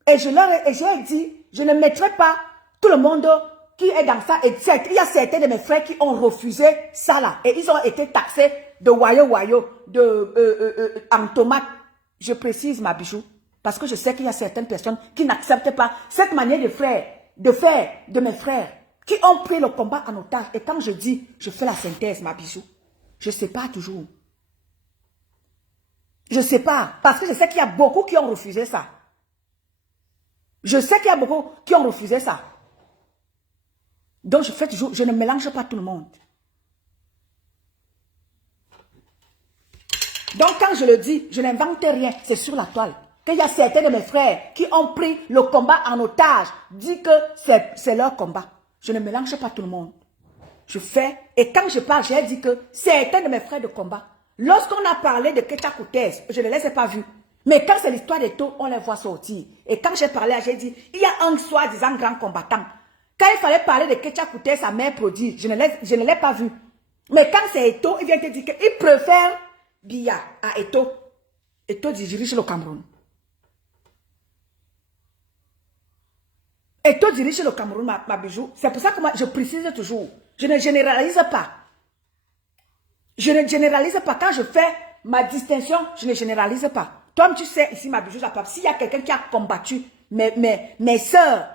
Et j'ai dit, je ne mettrai pas tout le monde qui est dans ça. Et il y a certains de mes frères qui ont refusé ça là. Et ils ont été taxés de wayo, en tomate. Je précise, ma Bijou, parce que je sais qu'il y a certaines personnes qui n'acceptent pas cette manière de faire de mes frères, qui ont pris le combat en otage. Et quand je dis, je fais la synthèse, ma Bijou, je ne sais pas toujours. Je ne sais pas, parce que je sais qu'il y a beaucoup qui ont refusé ça. Je sais qu'il y a beaucoup qui ont refusé ça. Donc je fais toujours, je ne mélange pas tout le monde. Donc quand je le dis, je n'invente rien, c'est sur la toile. Qu'il y a certains de mes frères qui ont pris le combat en otage, dit que c'est leur combat. Je ne mélange pas tout le monde. Je fais, et quand je parle, j'ai dit que certains de mes frères de combat, lorsqu'on a parlé de Kecha Koutez, je ne les ai pas vus. Mais quand c'est l'histoire des taux, on les voit sortir. Et quand j'ai parlé, j'ai dit, il y a un soi-disant grand combattant. Quand il fallait parler de Kecha Koutez, sa mère prodige, je ne l'ai pas vu. Mais quand c'est Eto, il vient te dire qu'il préfère Biya à Eto. Eto dirige le Cameroun. Eto dirige le Cameroun, ma Bijou. C'est pour ça que moi, je précise toujours. Je ne généralise pas. Je ne généralise pas. Quand je fais ma distinction, je ne généralise pas. Toi, tu sais, ici, ma Bijou Japap, s'il y a quelqu'un qui a combattu mes soeurs,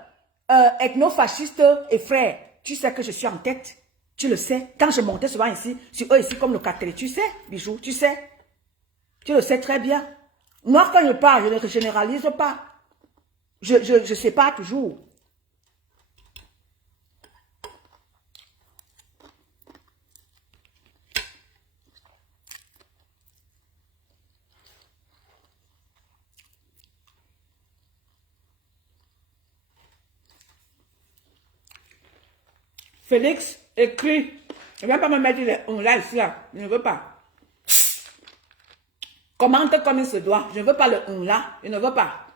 ethno-fascistes et frères, tu sais que je suis en tête. Tu le sais. Quand je montais souvent ici, sur eux ici, comme le Catherine, tu sais, Bijou, tu sais. Tu le sais très bien. Moi, quand je parle, je ne généralise pas. Je ne sais pas toujours. Félix écrit, il ne va pas me mettre là, ici, là. Je ne veux pas. Commente comme il se doit. Je ne veux pas le là. Je ne veux pas.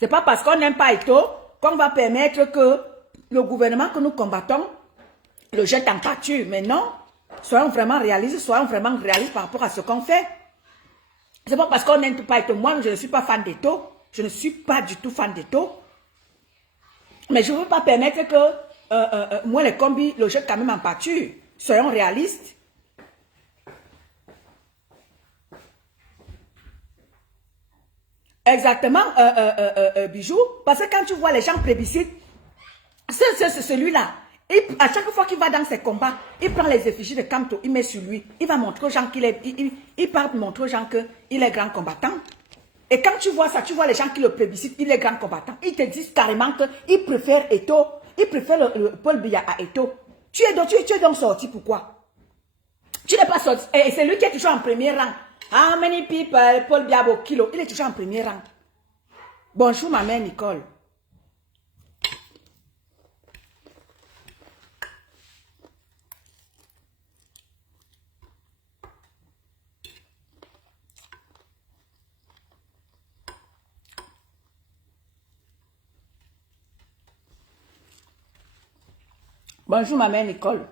C'est pas parce qu'on n'aime pas Eto qu'on va permettre que le gouvernement que nous combattons le jette en pâture. Mais non. Soyons vraiment réalistes par rapport à ce qu'on fait. C'est pas parce qu'on n'aime pas Eto. Moi, je ne suis pas fan d'Eto. Je ne suis pas du tout fan d'Eto. Mais je ne veux pas permettre que moi, les combis le jettent quand même en pâture. Soyons réalistes. Exactement, Bijou. Parce que quand tu vois les gens plébiscitent, c'est celui-là. À chaque fois qu'il va dans ses combats, il prend les effigies de Kamto, il met sur lui. Il va montrer aux gens qu'il est. Il part montrer aux gens qu'il est grand combattant. Et quand tu vois ça, tu vois les gens qui le plébiscitent, il est grand combattant. Ils te disent carrément qu'il préfère Eto. Il préfère le Paul Biya à Eto. Tu es donc sorti, pourquoi? Tu n'es pas sorti. Et c'est lui qui est toujours en premier rang. How many people, Paul Biya Kilo? Il est toujours en premier rang. Bonjour, ma mère Nicole. Bonjour, ma mère Nicole.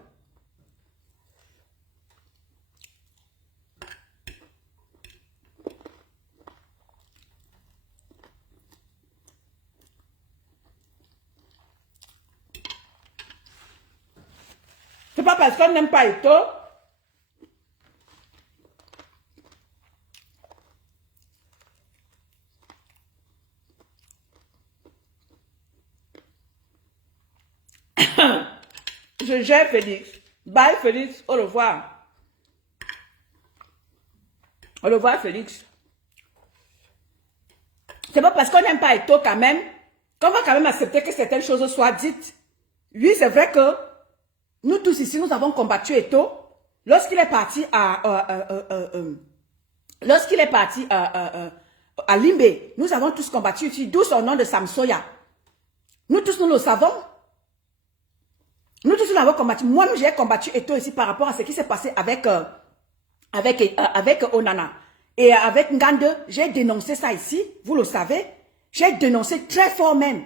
pas parce qu'on n'aime pas Eto. Je gère Félix. Bye Félix, au revoir. Au revoir Félix. C'est pas parce qu'on n'aime pas Eto quand même qu'on va quand même accepter que certaines choses soient dites. Oui, c'est vrai que nous tous ici, nous avons combattu Eto lorsqu'il est parti à Limbe. Nous avons tous combattu ici, d'où son nom de Samsoya. Nous tous, nous le savons. Nous tous, nous l'avons combattu. Moi-même, j'ai combattu Eto ici par rapport à ce qui s'est passé avec Onana. Et avec Ngande, j'ai dénoncé ça ici, vous le savez. J'ai dénoncé très fort même.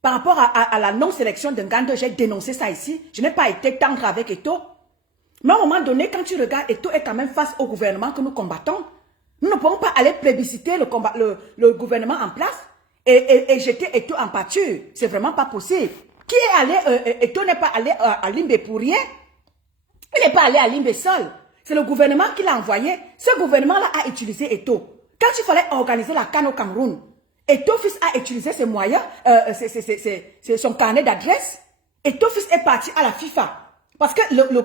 Par rapport à la non-sélection de Ngande, j'ai dénoncé ça ici. Je n'ai pas été tendre avec Eto. Mais à un moment donné, quand tu regardes, Eto est quand même face au gouvernement que nous combattons. Nous ne pouvons pas aller plébisciter le gouvernement en place et jeter Eto en pâture. C'est vraiment pas possible. Qui est allé, Eto n'est pas allé à Limbe pour rien. Il n'est pas allé à Limbe seul. C'est le gouvernement qui l'a envoyé. Ce gouvernement-là a utilisé Eto. Quand il fallait organiser la CAN au Cameroun, Eto Fils a utilisé ses moyens, c'est son carnet d'adresse. Eto Fils est parti à la FIFA. Parce que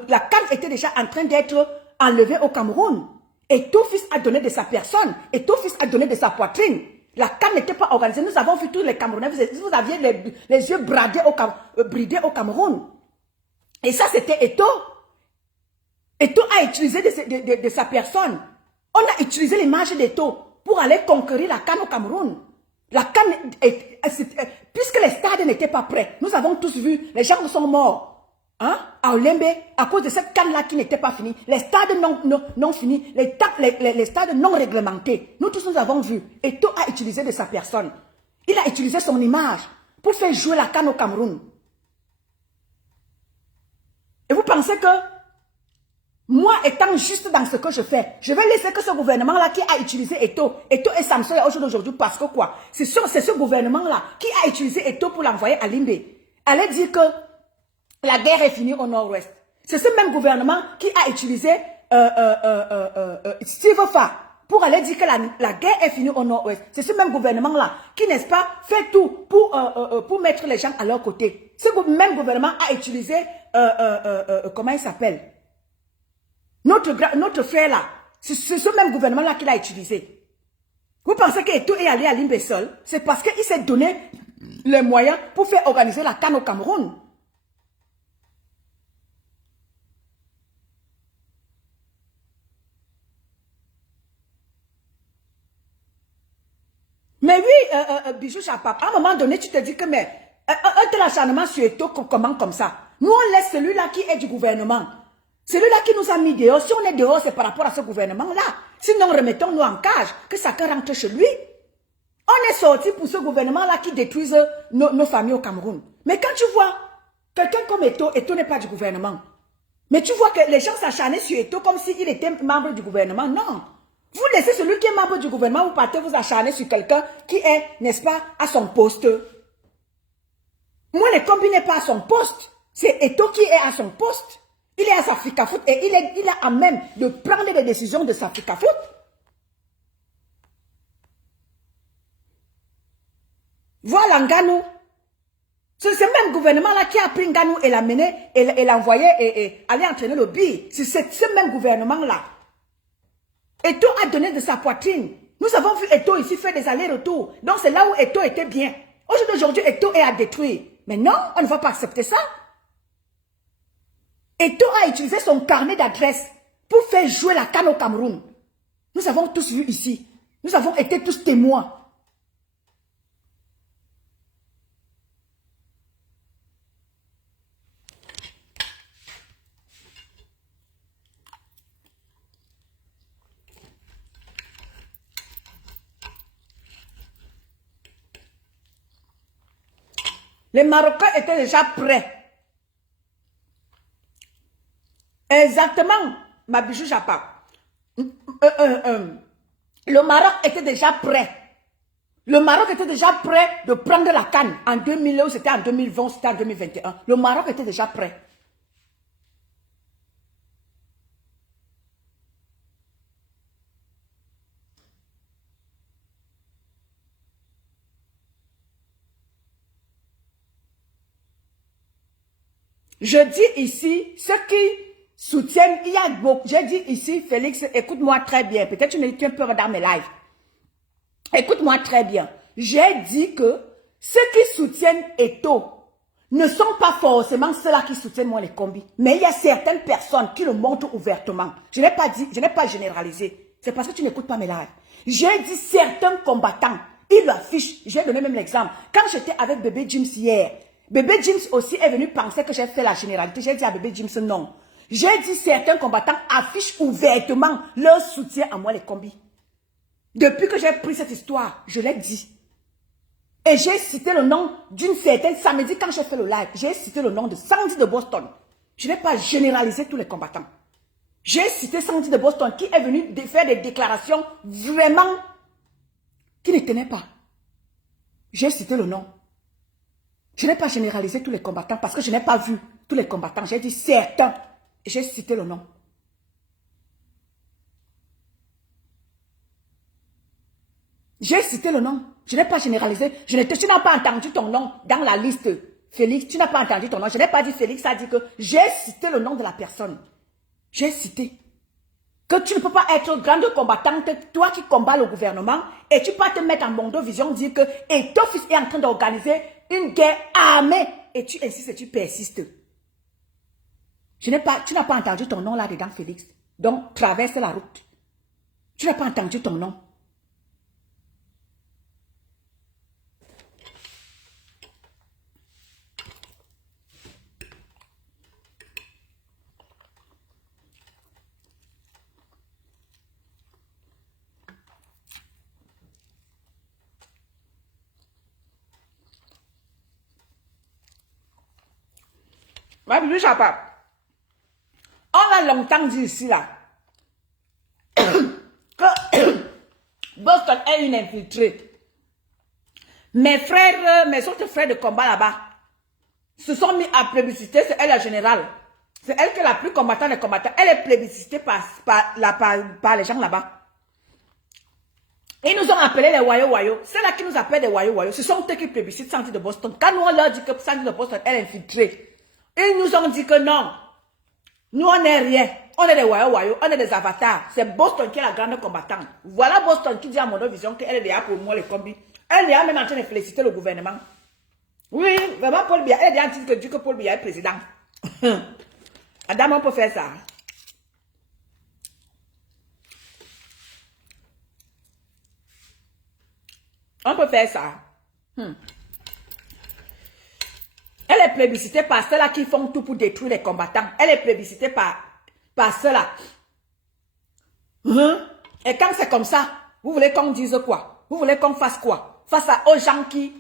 la CAN était déjà en train d'être enlevée au Cameroun. Eto Fils a donné de sa personne. Eto Fils a donné de sa poitrine. La CAN n'était pas organisée. Nous avons vu tous les Camerounais. Vous aviez les yeux bridés au Cameroun. Et ça, c'était Eto. Eto a utilisé de sa personne. On a utilisé l'image d'Eto pour aller conquérir la CAN au Cameroun. La CAN, puisque les stades n'étaient pas prêts, nous avons tous vu, les gens sont morts. Hein, à Olembe, à cause de cette CAN-là qui n'était pas finie. Les stades non finis, les stades non réglementés. Nous tous, nous avons vu. Eto a utilisé de sa personne. Il a utilisé son image pour faire jouer la CAN au Cameroun. Et vous pensez que moi, étant juste dans ce que je fais, je vais laisser que ce gouvernement-là qui a utilisé Eto et Samson aujourd'hui parce que quoi? C'est ce gouvernement-là qui a utilisé Eto pour l'envoyer à Limbe. Allait dire que la guerre est finie au nord-ouest. C'est ce même gouvernement qui a utilisé Steve Fa pour aller dire que la guerre est finie au nord-ouest. C'est ce même gouvernement-là qui, n'est-ce pas, fait tout pour mettre les gens à leur côté. Ce même gouvernement a utilisé, comment il s'appelle? Notre frère là, c'est ce même gouvernement-là qui l'a utilisé. Vous pensez qu'Eto est allé à Limbe seul? C'est parce qu'il s'est donné les moyens pour faire organiser la CAN au Cameroun. Mais oui, Bijou Chapap, à un moment donné, tu te dis que mais un tel acharnement sur Eto, comment comme ça? Nous, on laisse celui-là qui est du gouvernement. Celui-là qui nous a mis dehors, si on est dehors, c'est par rapport à ce gouvernement-là. Sinon, remettons-nous en cage, que chacun rentre chez lui. On est sorti pour ce gouvernement-là qui détruise nos familles au Cameroun. Mais quand tu vois quelqu'un comme Eto, Eto n'est pas du gouvernement. Mais tu vois que les gens s'acharnaient sur Eto comme s'il était membre du gouvernement. Non. Vous laissez celui qui est membre du gouvernement, vous partez vous acharner sur quelqu'un qui est, n'est-ce pas, à son poste. Moi, le combi n'est pas à son poste. C'est Eto qui est à son poste. Il est à sa Africa-Foot et il est à même de prendre des décisions de sa Africa-Foot. Voilà Nganou. C'est ce même gouvernement-là qui a pris Nganou et l'a mené et l'a envoyé et aller entraîner le bi. C'est ce même gouvernement-là. Eto a donné de sa poitrine. Nous avons vu Eto ici faire des allers-retours. Donc c'est là où Eto était bien. Aujourd'hui, Eto est à détruire. Mais non, on ne va pas accepter ça. Eto a utilisé son carnet d'adresse pour faire jouer la CAN au Cameroun. Nous avons tous vu ici. Nous avons été tous témoins. Les Marocains étaient déjà prêts. Exactement, ma bijou Japa. Le Maroc était déjà prêt. Le Maroc était déjà prêt de prendre la CAN en 2000, c'était en 2020, c'était en 2021. Le Maroc était déjà prêt. Je dis ici, ceux qui soutiennent, il y a beaucoup. J'ai dit ici, Félix, écoute-moi très bien. Peut-être tu n'es qu'un peu dans mes lives. Écoute-moi très bien. J'ai dit que ceux qui soutiennent Eto ne sont pas forcément ceux-là qui soutiennent moi les combis. Mais il y a certaines personnes qui le montrent ouvertement. Je n'ai pas dit, je n'ai pas généralisé. C'est parce que tu n'écoutes pas mes lives. J'ai dit certains combattants, ils l'affichent. Je vais donner même l'exemple. Quand j'étais avec Bébé James hier, Bébé James aussi est venu penser que j'ai fait la généralité. J'ai dit à Bébé James non. J'ai dit certains combattants affichent ouvertement leur soutien à moi les combis. Depuis que j'ai pris cette histoire, je l'ai dit. Et j'ai cité le nom d'une certaine, samedi quand j'ai fait le live, j'ai cité le nom de Sandy de Boston. Je n'ai pas généralisé tous les combattants. J'ai cité Sandy de Boston qui est venu faire des déclarations vraiment qui ne tenaient pas. J'ai cité le nom. Je n'ai pas généralisé tous les combattants parce que je n'ai pas vu tous les combattants. J'ai dit certains. Et j'ai cité le nom. J'ai cité le nom. Je n'ai pas généralisé. Tu n'as pas entendu ton nom dans la liste. Félix, tu n'as pas entendu ton nom. Je n'ai pas dit Félix, a dit que j'ai cité le nom de la personne. J'ai cité. Que tu ne peux pas être grande combattante, toi qui combats le gouvernement, et tu peux te mettre en Mondovision, dire que et ton fils est en train d'organiser une guerre armée, et tu insistes et tu persistes. Tu n'as pas entendu ton nom là-dedans, Félix. Donc, traverse la route. Tu n'as pas entendu ton nom. On a longtemps dit ici là que Boston est une infiltrée. Mes frères, mes autres frères de combat là-bas se sont mis à plébisciter, c'est elle la générale. C'est elle qui est la plus combattante des combattants. Elle est plébiscitée par les gens là-bas. Ils nous ont appelés les Wayo. C'est là qui nous appellent des Wayo. Ce sont eux qui plébiscitent Sandy de Boston. Quand nous on leur dit que Sandy de Boston est infiltrée, ils nous ont dit que non. Nous on n'est rien. On est des Wayo. On est des avatars. C'est Boston qui est la grande combattante. Voilà Boston qui dit à Mondovision qu'elle est déjà pour moi les combis. Elle est même en train de féliciter le gouvernement. Oui, vraiment Paul Biya. Elle est déjà dit que Paul Biya est président. Madame, on peut faire ça. On peut faire ça. Elle est plébiscitée par ceux-là qui font tout pour détruire les combattants. Elle est plébiscitée par ceux-là. Et quand c'est comme ça, vous voulez qu'on dise quoi? Vous voulez qu'on fasse quoi? Face aux gens qui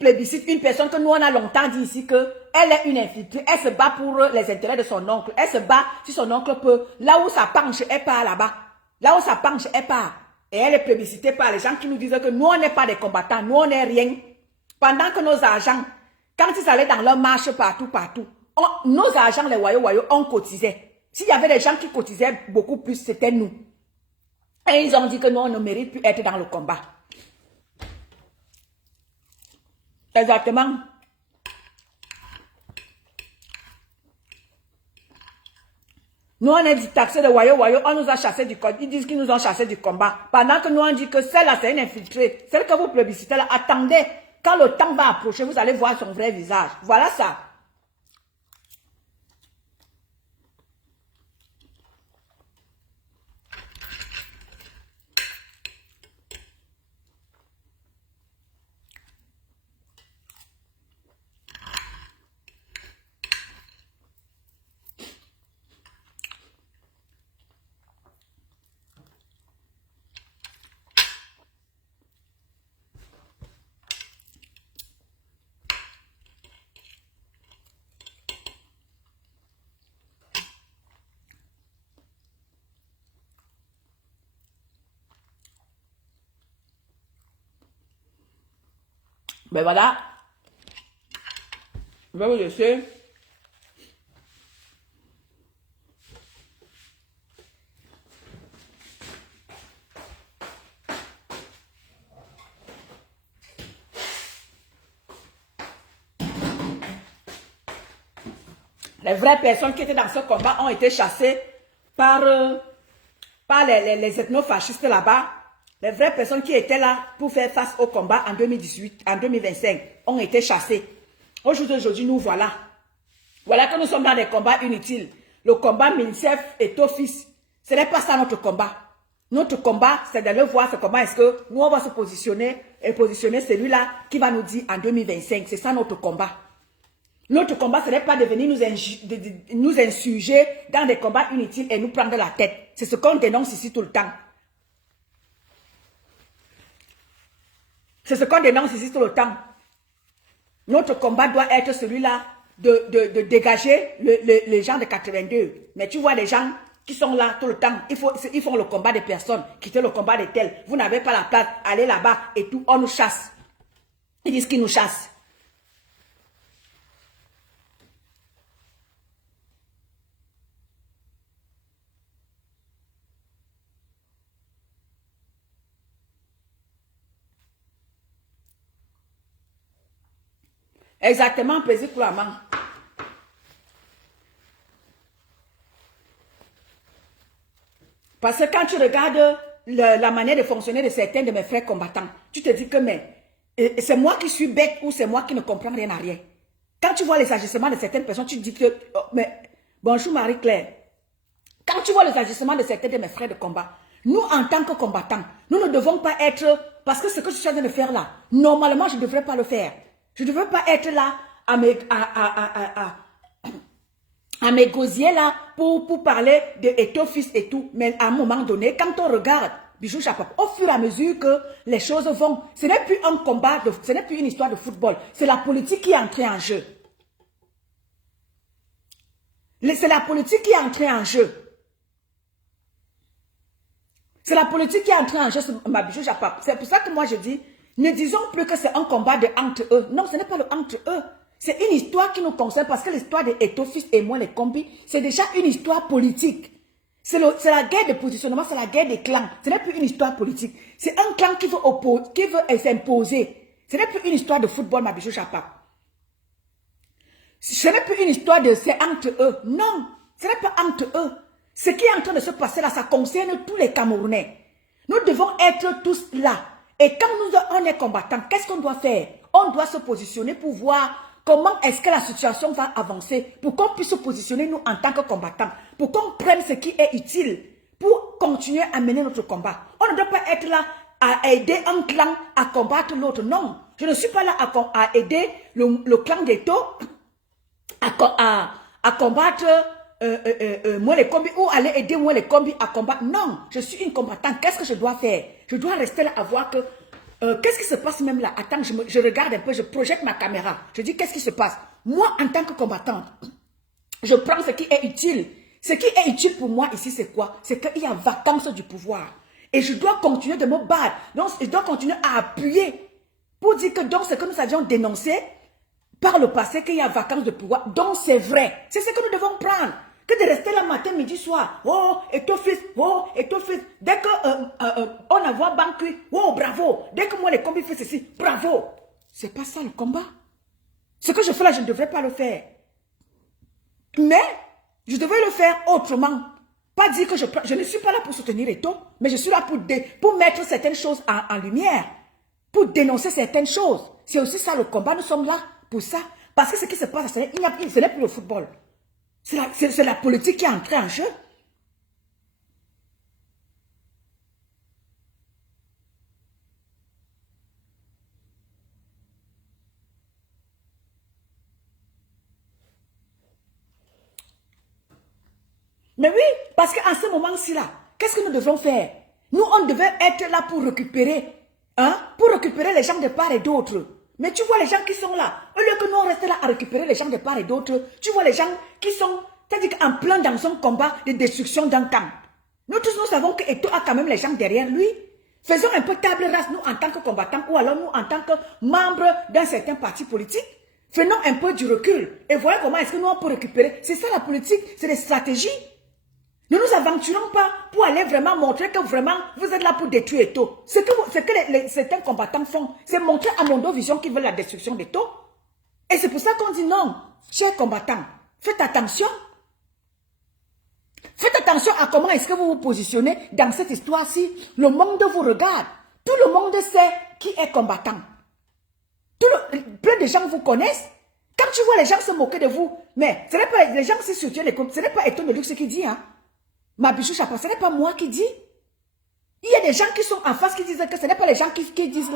plébiscitent une personne que nous on a longtemps dit ici qu'elle est une infiltrée. Elle se bat pour les intérêts de son oncle. Elle se bat si son oncle peut. Là où ça penche, elle part là-bas. Là où ça penche, elle part. Et elle est plébiscitée par les gens qui nous disent que nous on n'est pas des combattants. Nous on n'est rien. Pendant que nos agents, quand ils allaient dans leur marche partout, nos agents, les Wayo, on cotisait. S'il y avait des gens qui cotisaient beaucoup plus, c'était nous. Et ils ont dit que nous, on ne mérite plus être dans le combat. Exactement. Nous, on est du taxé de Wayo, on nous a chassé du combat. Ils disent qu'ils nous ont chassé du combat. Pendant que nous, on dit que celle-là, c'est une infiltrée. Celle que vous plébiscitez là, attendez. Quand le temps va approcher, vous allez voir son vrai visage. Voilà ça. Ben voilà. Je vais vous laisser. Les vraies personnes qui étaient dans ce combat ont été chassées par les ethnofascistes là-bas. Les vraies personnes qui étaient là pour faire face au combat en 2018, en 2025, ont été chassées. Aujourd'hui, nous voilà. Voilà que nous sommes dans des combats inutiles. Le combat MINSEF et TOFIS, ce n'est pas ça notre combat. Notre combat, c'est d'aller voir ce combat. Est-ce que nous, on va se positionner et positionner celui-là qui va nous dire en 2025. C'est ça notre combat. Notre combat, ce n'est pas de venir nous insurger dans des combats inutiles et nous prendre la tête. C'est ce qu'on dénonce ici tout le temps. C'est ce qu'on dénonce ici tout le temps. Notre combat doit être celui-là de dégager les gens de 82. Mais tu vois les gens qui sont là tout le temps, ils font le combat des personnes, quitter le combat des tels. Vous n'avez pas la place, allez là-bas et tout, on nous chasse. Ils disent qu'ils nous chassent. Exactement, Président Kouramang. Parce que quand tu regardes la manière de fonctionner de certains de mes frères combattants, tu te dis que c'est moi qui suis bête ou c'est moi qui ne comprends rien à rien. Quand tu vois les agissements de certaines personnes, tu te dis que... bonjour Marie-Claire. Quand tu vois les agissements de certains de mes frères de combat, nous en tant que combattants, nous ne devons pas être... Parce que ce que je suis en train de faire là, normalement je ne devrais pas le faire. Je ne devrais pas être là à mes gosiers là pour parler de Etofis et tout. Mais à un moment donné, quand on regarde Bijou Chapap, au fur et à mesure que les choses vont, ce n'est plus un combat, ce n'est plus une histoire de football. C'est la politique qui est entrée en jeu. C'est la politique qui est entrée en jeu. C'est la politique qui est entrée en jeu, ma Bijou Chapap. C'est pour ça que moi je dis, ne disons plus que c'est un combat entre eux. Non, ce n'est pas le entre eux. C'est une histoire qui nous concerne parce que l'histoire de Etofis et moi, les combis, c'est déjà une histoire politique. C'est la guerre de positionnement, c'est la guerre des clans. Ce n'est plus une histoire politique. C'est un clan qui veut s'imposer. Ce n'est plus une histoire de football, ma Bijou Chapap. Ce n'est plus une histoire de c'est entre eux. Non, ce n'est pas entre eux. Ce qui est en train de se passer là, ça concerne tous les Camerounais. Nous devons être tous là. Et quand on est combattants, qu'est-ce qu'on doit faire? On doit se positionner pour voir comment est-ce que la situation va avancer, pour qu'on puisse se positionner nous en tant que combattants, pour qu'on prenne ce qui est utile, pour continuer à mener notre combat. On ne doit pas être là à aider un clan à combattre l'autre. Non, je ne suis pas là à aider le clan d'Eto à combattre moi les combis ou aller aider moi les combis à combattre. Non, je suis une combattante. Qu'est-ce que je dois faire? Je dois rester là à voir que... qu'est-ce qui se passe même là? Attends, je regarde un peu, je projette ma caméra. Je dis, qu'est-ce qui se passe? Moi, en tant que combattante, je prends ce qui est utile. Ce qui est utile pour moi ici, c'est quoi? C'est qu'il y a vacance du pouvoir. Et je dois continuer de me battre. Donc, je dois continuer à appuyer pour dire que donc, ce que nous avions dénoncé par le passé, qu'il y a vacance de pouvoir. Donc, c'est vrai. C'est ce que nous devons prendre. Que de rester là matin, midi, soir. Oh, et ton fils, oh, et ton fils. Dès que on a vu Banqui, oh, bravo. Dès que moi, les combis font ceci, bravo. C'est pas ça le combat. Ce que je fais là, je ne devrais pas le faire. Mais, je devrais le faire autrement. Pas dire que je ne suis pas là pour soutenir Eto, mais je suis là pour mettre certaines choses en lumière. Pour dénoncer certaines choses. C'est aussi ça le combat. Nous sommes là pour ça. Parce que ce qui se passe, ce n'est plus le football. C'est la politique qui est entrée en jeu. Mais oui, parce qu'en ce moment-ci là, qu'est-ce que nous devons faire? Nous, on devait être là pour récupérer, pour récupérer les gens de part et d'autre. Mais tu vois les gens qui sont là, au lieu que nous on reste là à récupérer les gens de part et d'autre, tu vois les gens qui sont, c'est-à-dire en plein dans son combat de destruction d'un camp. Nous tous, nous savons que Eto a quand même les gens derrière lui. Faisons un peu table rase, nous en tant que combattants, ou alors nous en tant que membres d'un certain parti politique. Faisons un peu du recul et voyons comment est-ce que nous on peut récupérer. C'est ça la politique, c'est des stratégies. Ne nous aventurons pas pour aller vraiment montrer que vraiment vous êtes là pour détruire Eto. Ce que certains combattants font, c'est montrer à Mondo Vision qu'ils veulent la destruction d'Eto. Et c'est pour ça qu'on dit non, chers combattants, Faites attention. Faites attention à comment est-ce que vous vous positionnez dans cette histoire-ci. Le monde vous regarde. Tout le monde sait qui est combattant. Plein de gens vous connaissent. Quand tu vois les gens se moquer de vous, mais ce n'est pas les gens qui soutiennent ce n'est pas Eton de Luxe qui dit, hein. Ma bichou Chapa, ce n'est pas moi qui dis. Il y a des gens qui sont en face qui disent que ce n'est pas les gens qui disent.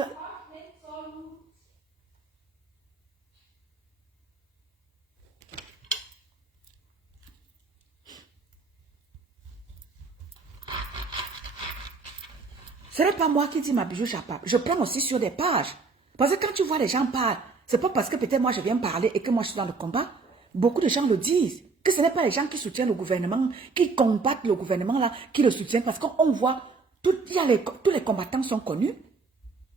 Ce n'est pas moi qui dis ma bichou Chapa. Je prends aussi sur des pages. Parce que quand tu vois les gens parler, c'est pas parce que peut-être moi je viens parler et que moi je suis dans le combat. Beaucoup de gens le disent. Que ce n'est pas les gens qui soutiennent le gouvernement, qui combattent le gouvernement là, qui le soutiennent. Parce qu'on voit, tous les combattants sont connus.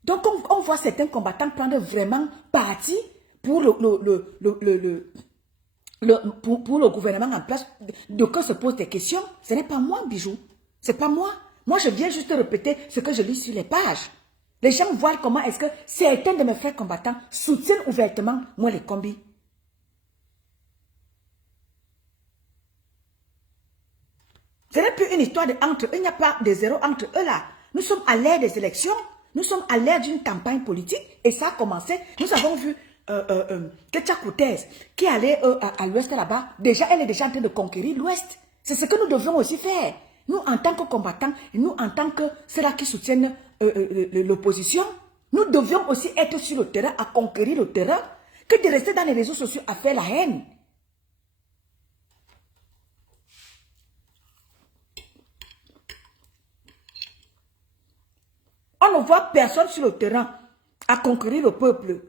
Donc on voit certains combattants prendre vraiment parti pour pour le gouvernement en place. De que se posent des questions. Ce n'est pas moi, bijou. C'est pas moi. Moi, je viens juste répéter ce que je lis sur les pages. Les gens voient comment est-ce que certains de mes frères combattants soutiennent ouvertement moi les combis. Ce n'est plus une histoire de entre eux. Il n'y a pas de zéro entre eux là. Nous sommes à l'ère des élections. Nous sommes à l'ère d'une campagne politique. Et ça a commencé. Nous avons vu Ketia Koutez qui allait à l'ouest là-bas. Déjà, elle est déjà en train de conquérir l'ouest. C'est ce que nous devons aussi faire. Nous, en tant que combattants, et nous, en tant que ceux-là qui soutiennent l'opposition, nous devions aussi être sur le terrain, à conquérir le terrain, que de rester dans les réseaux sociaux à faire la haine. On ne voit personne sur le terrain à conquérir le peuple.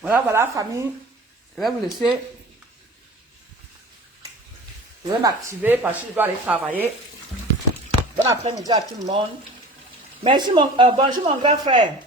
Voilà, famille. Je vais vous laisser. Je vais m'activer parce que je dois aller travailler. Bon après-midi à tout le monde. Merci, bonjour mon grand frère.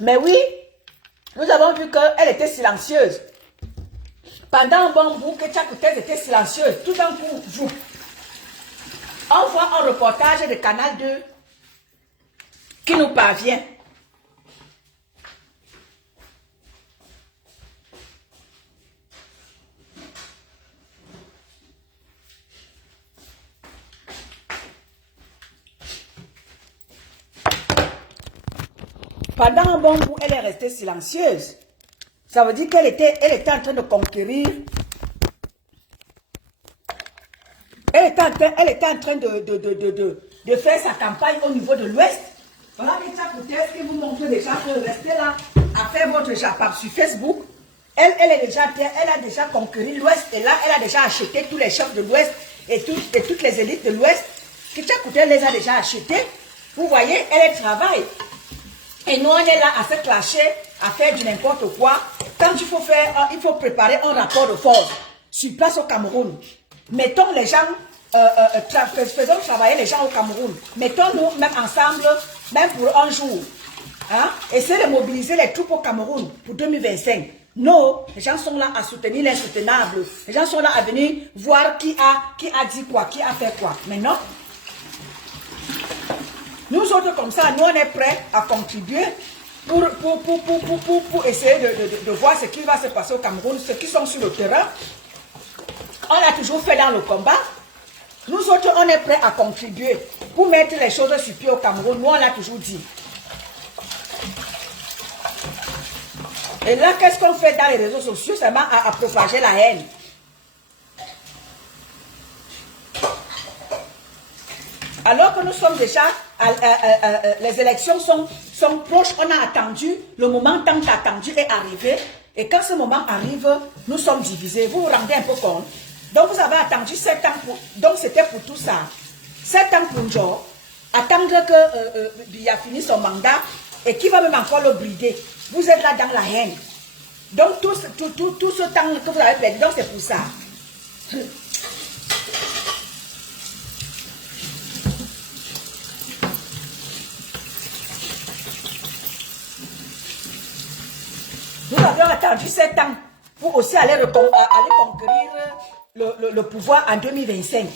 Mais oui, nous avons vu qu'elle était silencieuse. Pendant un bon bout, que Ketia Koutez était silencieuse. Tout d'un coup, vous. On voit un reportage de Canal 2 qui nous parvient. Pendant un bon bout, elle est restée silencieuse. Ça veut dire qu'elle était en train de conquérir. Elle était en train de faire sa campagne au niveau de l'Ouest. Voilà Ketia Koutez qui vous montre déjà que rester là à faire votre japap sur Facebook. Elle a déjà conquéri l'Ouest et là, elle a déjà acheté tous les chefs de l'Ouest et toutes les élites de l'Ouest. Ketia Koutez les a déjà achetés. Vous voyez, elle travaille. Et nous, on est là à se clasher, à faire du n'importe quoi. Quand il faut préparer un rapport de force sur place au Cameroun. Mettons les gens, faisons travailler les gens au Cameroun. Mettons-nous même ensemble, même pour un jour. Hein? Essayez de mobiliser les troupes au Cameroun pour 2025. Non, les gens sont là à soutenir l'insoutenable. Les gens sont là à venir voir qui a dit quoi, qui a fait quoi. Mais non. Nous autres comme ça, nous on est prêts à contribuer pour essayer de voir ce qui va se passer au Cameroun, ceux qui sont sur le terrain. On l'a toujours fait dans le combat. Nous autres, on est prêts à contribuer pour mettre les choses sur pied au Cameroun. Nous, on l'a toujours dit. Et là, qu'est-ce qu'on fait dans les réseaux sociaux? Seulement à propager la haine. Alors que nous sommes déjà, les élections sont proches, on a attendu, le moment tant attendu est arrivé. Et quand ce moment arrive, nous sommes divisés. Vous vous rendez un peu compte? Donc vous avez attendu 7 ans, donc c'était pour tout ça. 7 ans pour Joe, attendre que Biya finisse son mandat et qui va même encore le brider. Vous êtes là dans la haine. Donc tout ce temps que vous avez perdu, donc c'est pour ça. Nous avions attendu 7 ans pour aussi aller conquérir le pouvoir en 2025.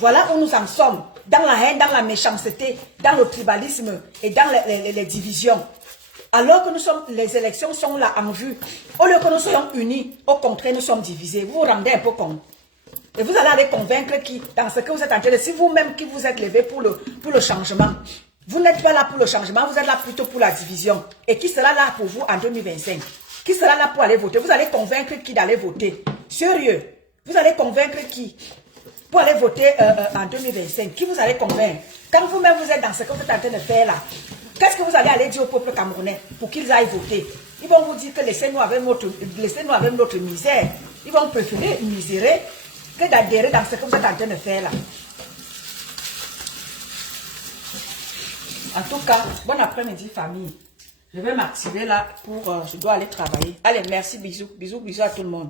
Voilà où nous en sommes. Dans la haine, dans la méchanceté, dans le tribalisme et dans les divisions. Alors que les élections sont là en vue. Au lieu que nous soyons unis, au contraire, nous sommes divisés. Vous vous rendez un peu compte. Et vous allez convaincre qui, dans ce que vous êtes en train de... Si vous-même qui vous êtes levé pour le changement, vous n'êtes pas là pour le changement, vous êtes là plutôt pour la division. Et qui sera là pour vous en 2025? Qui sera là pour aller voter? Vous allez convaincre qui d'aller voter? Sérieux? Vous allez convaincre qui pour aller voter en 2025? Qui vous allez convaincre? Quand vous-même vous êtes dans ce que vous êtes en train de faire là, qu'est-ce que vous allez aller dire au peuple camerounais pour qu'ils aillent voter? Ils vont vous dire que laissez-nous avec notre misère. Ils vont préférer misérer que d'adhérer dans ce que vous êtes en train de faire là. En tout cas, bon après-midi famille. Je vais m'activer là pour... je dois aller travailler. Allez, merci, bisous. Bisous, bisous à tout le monde.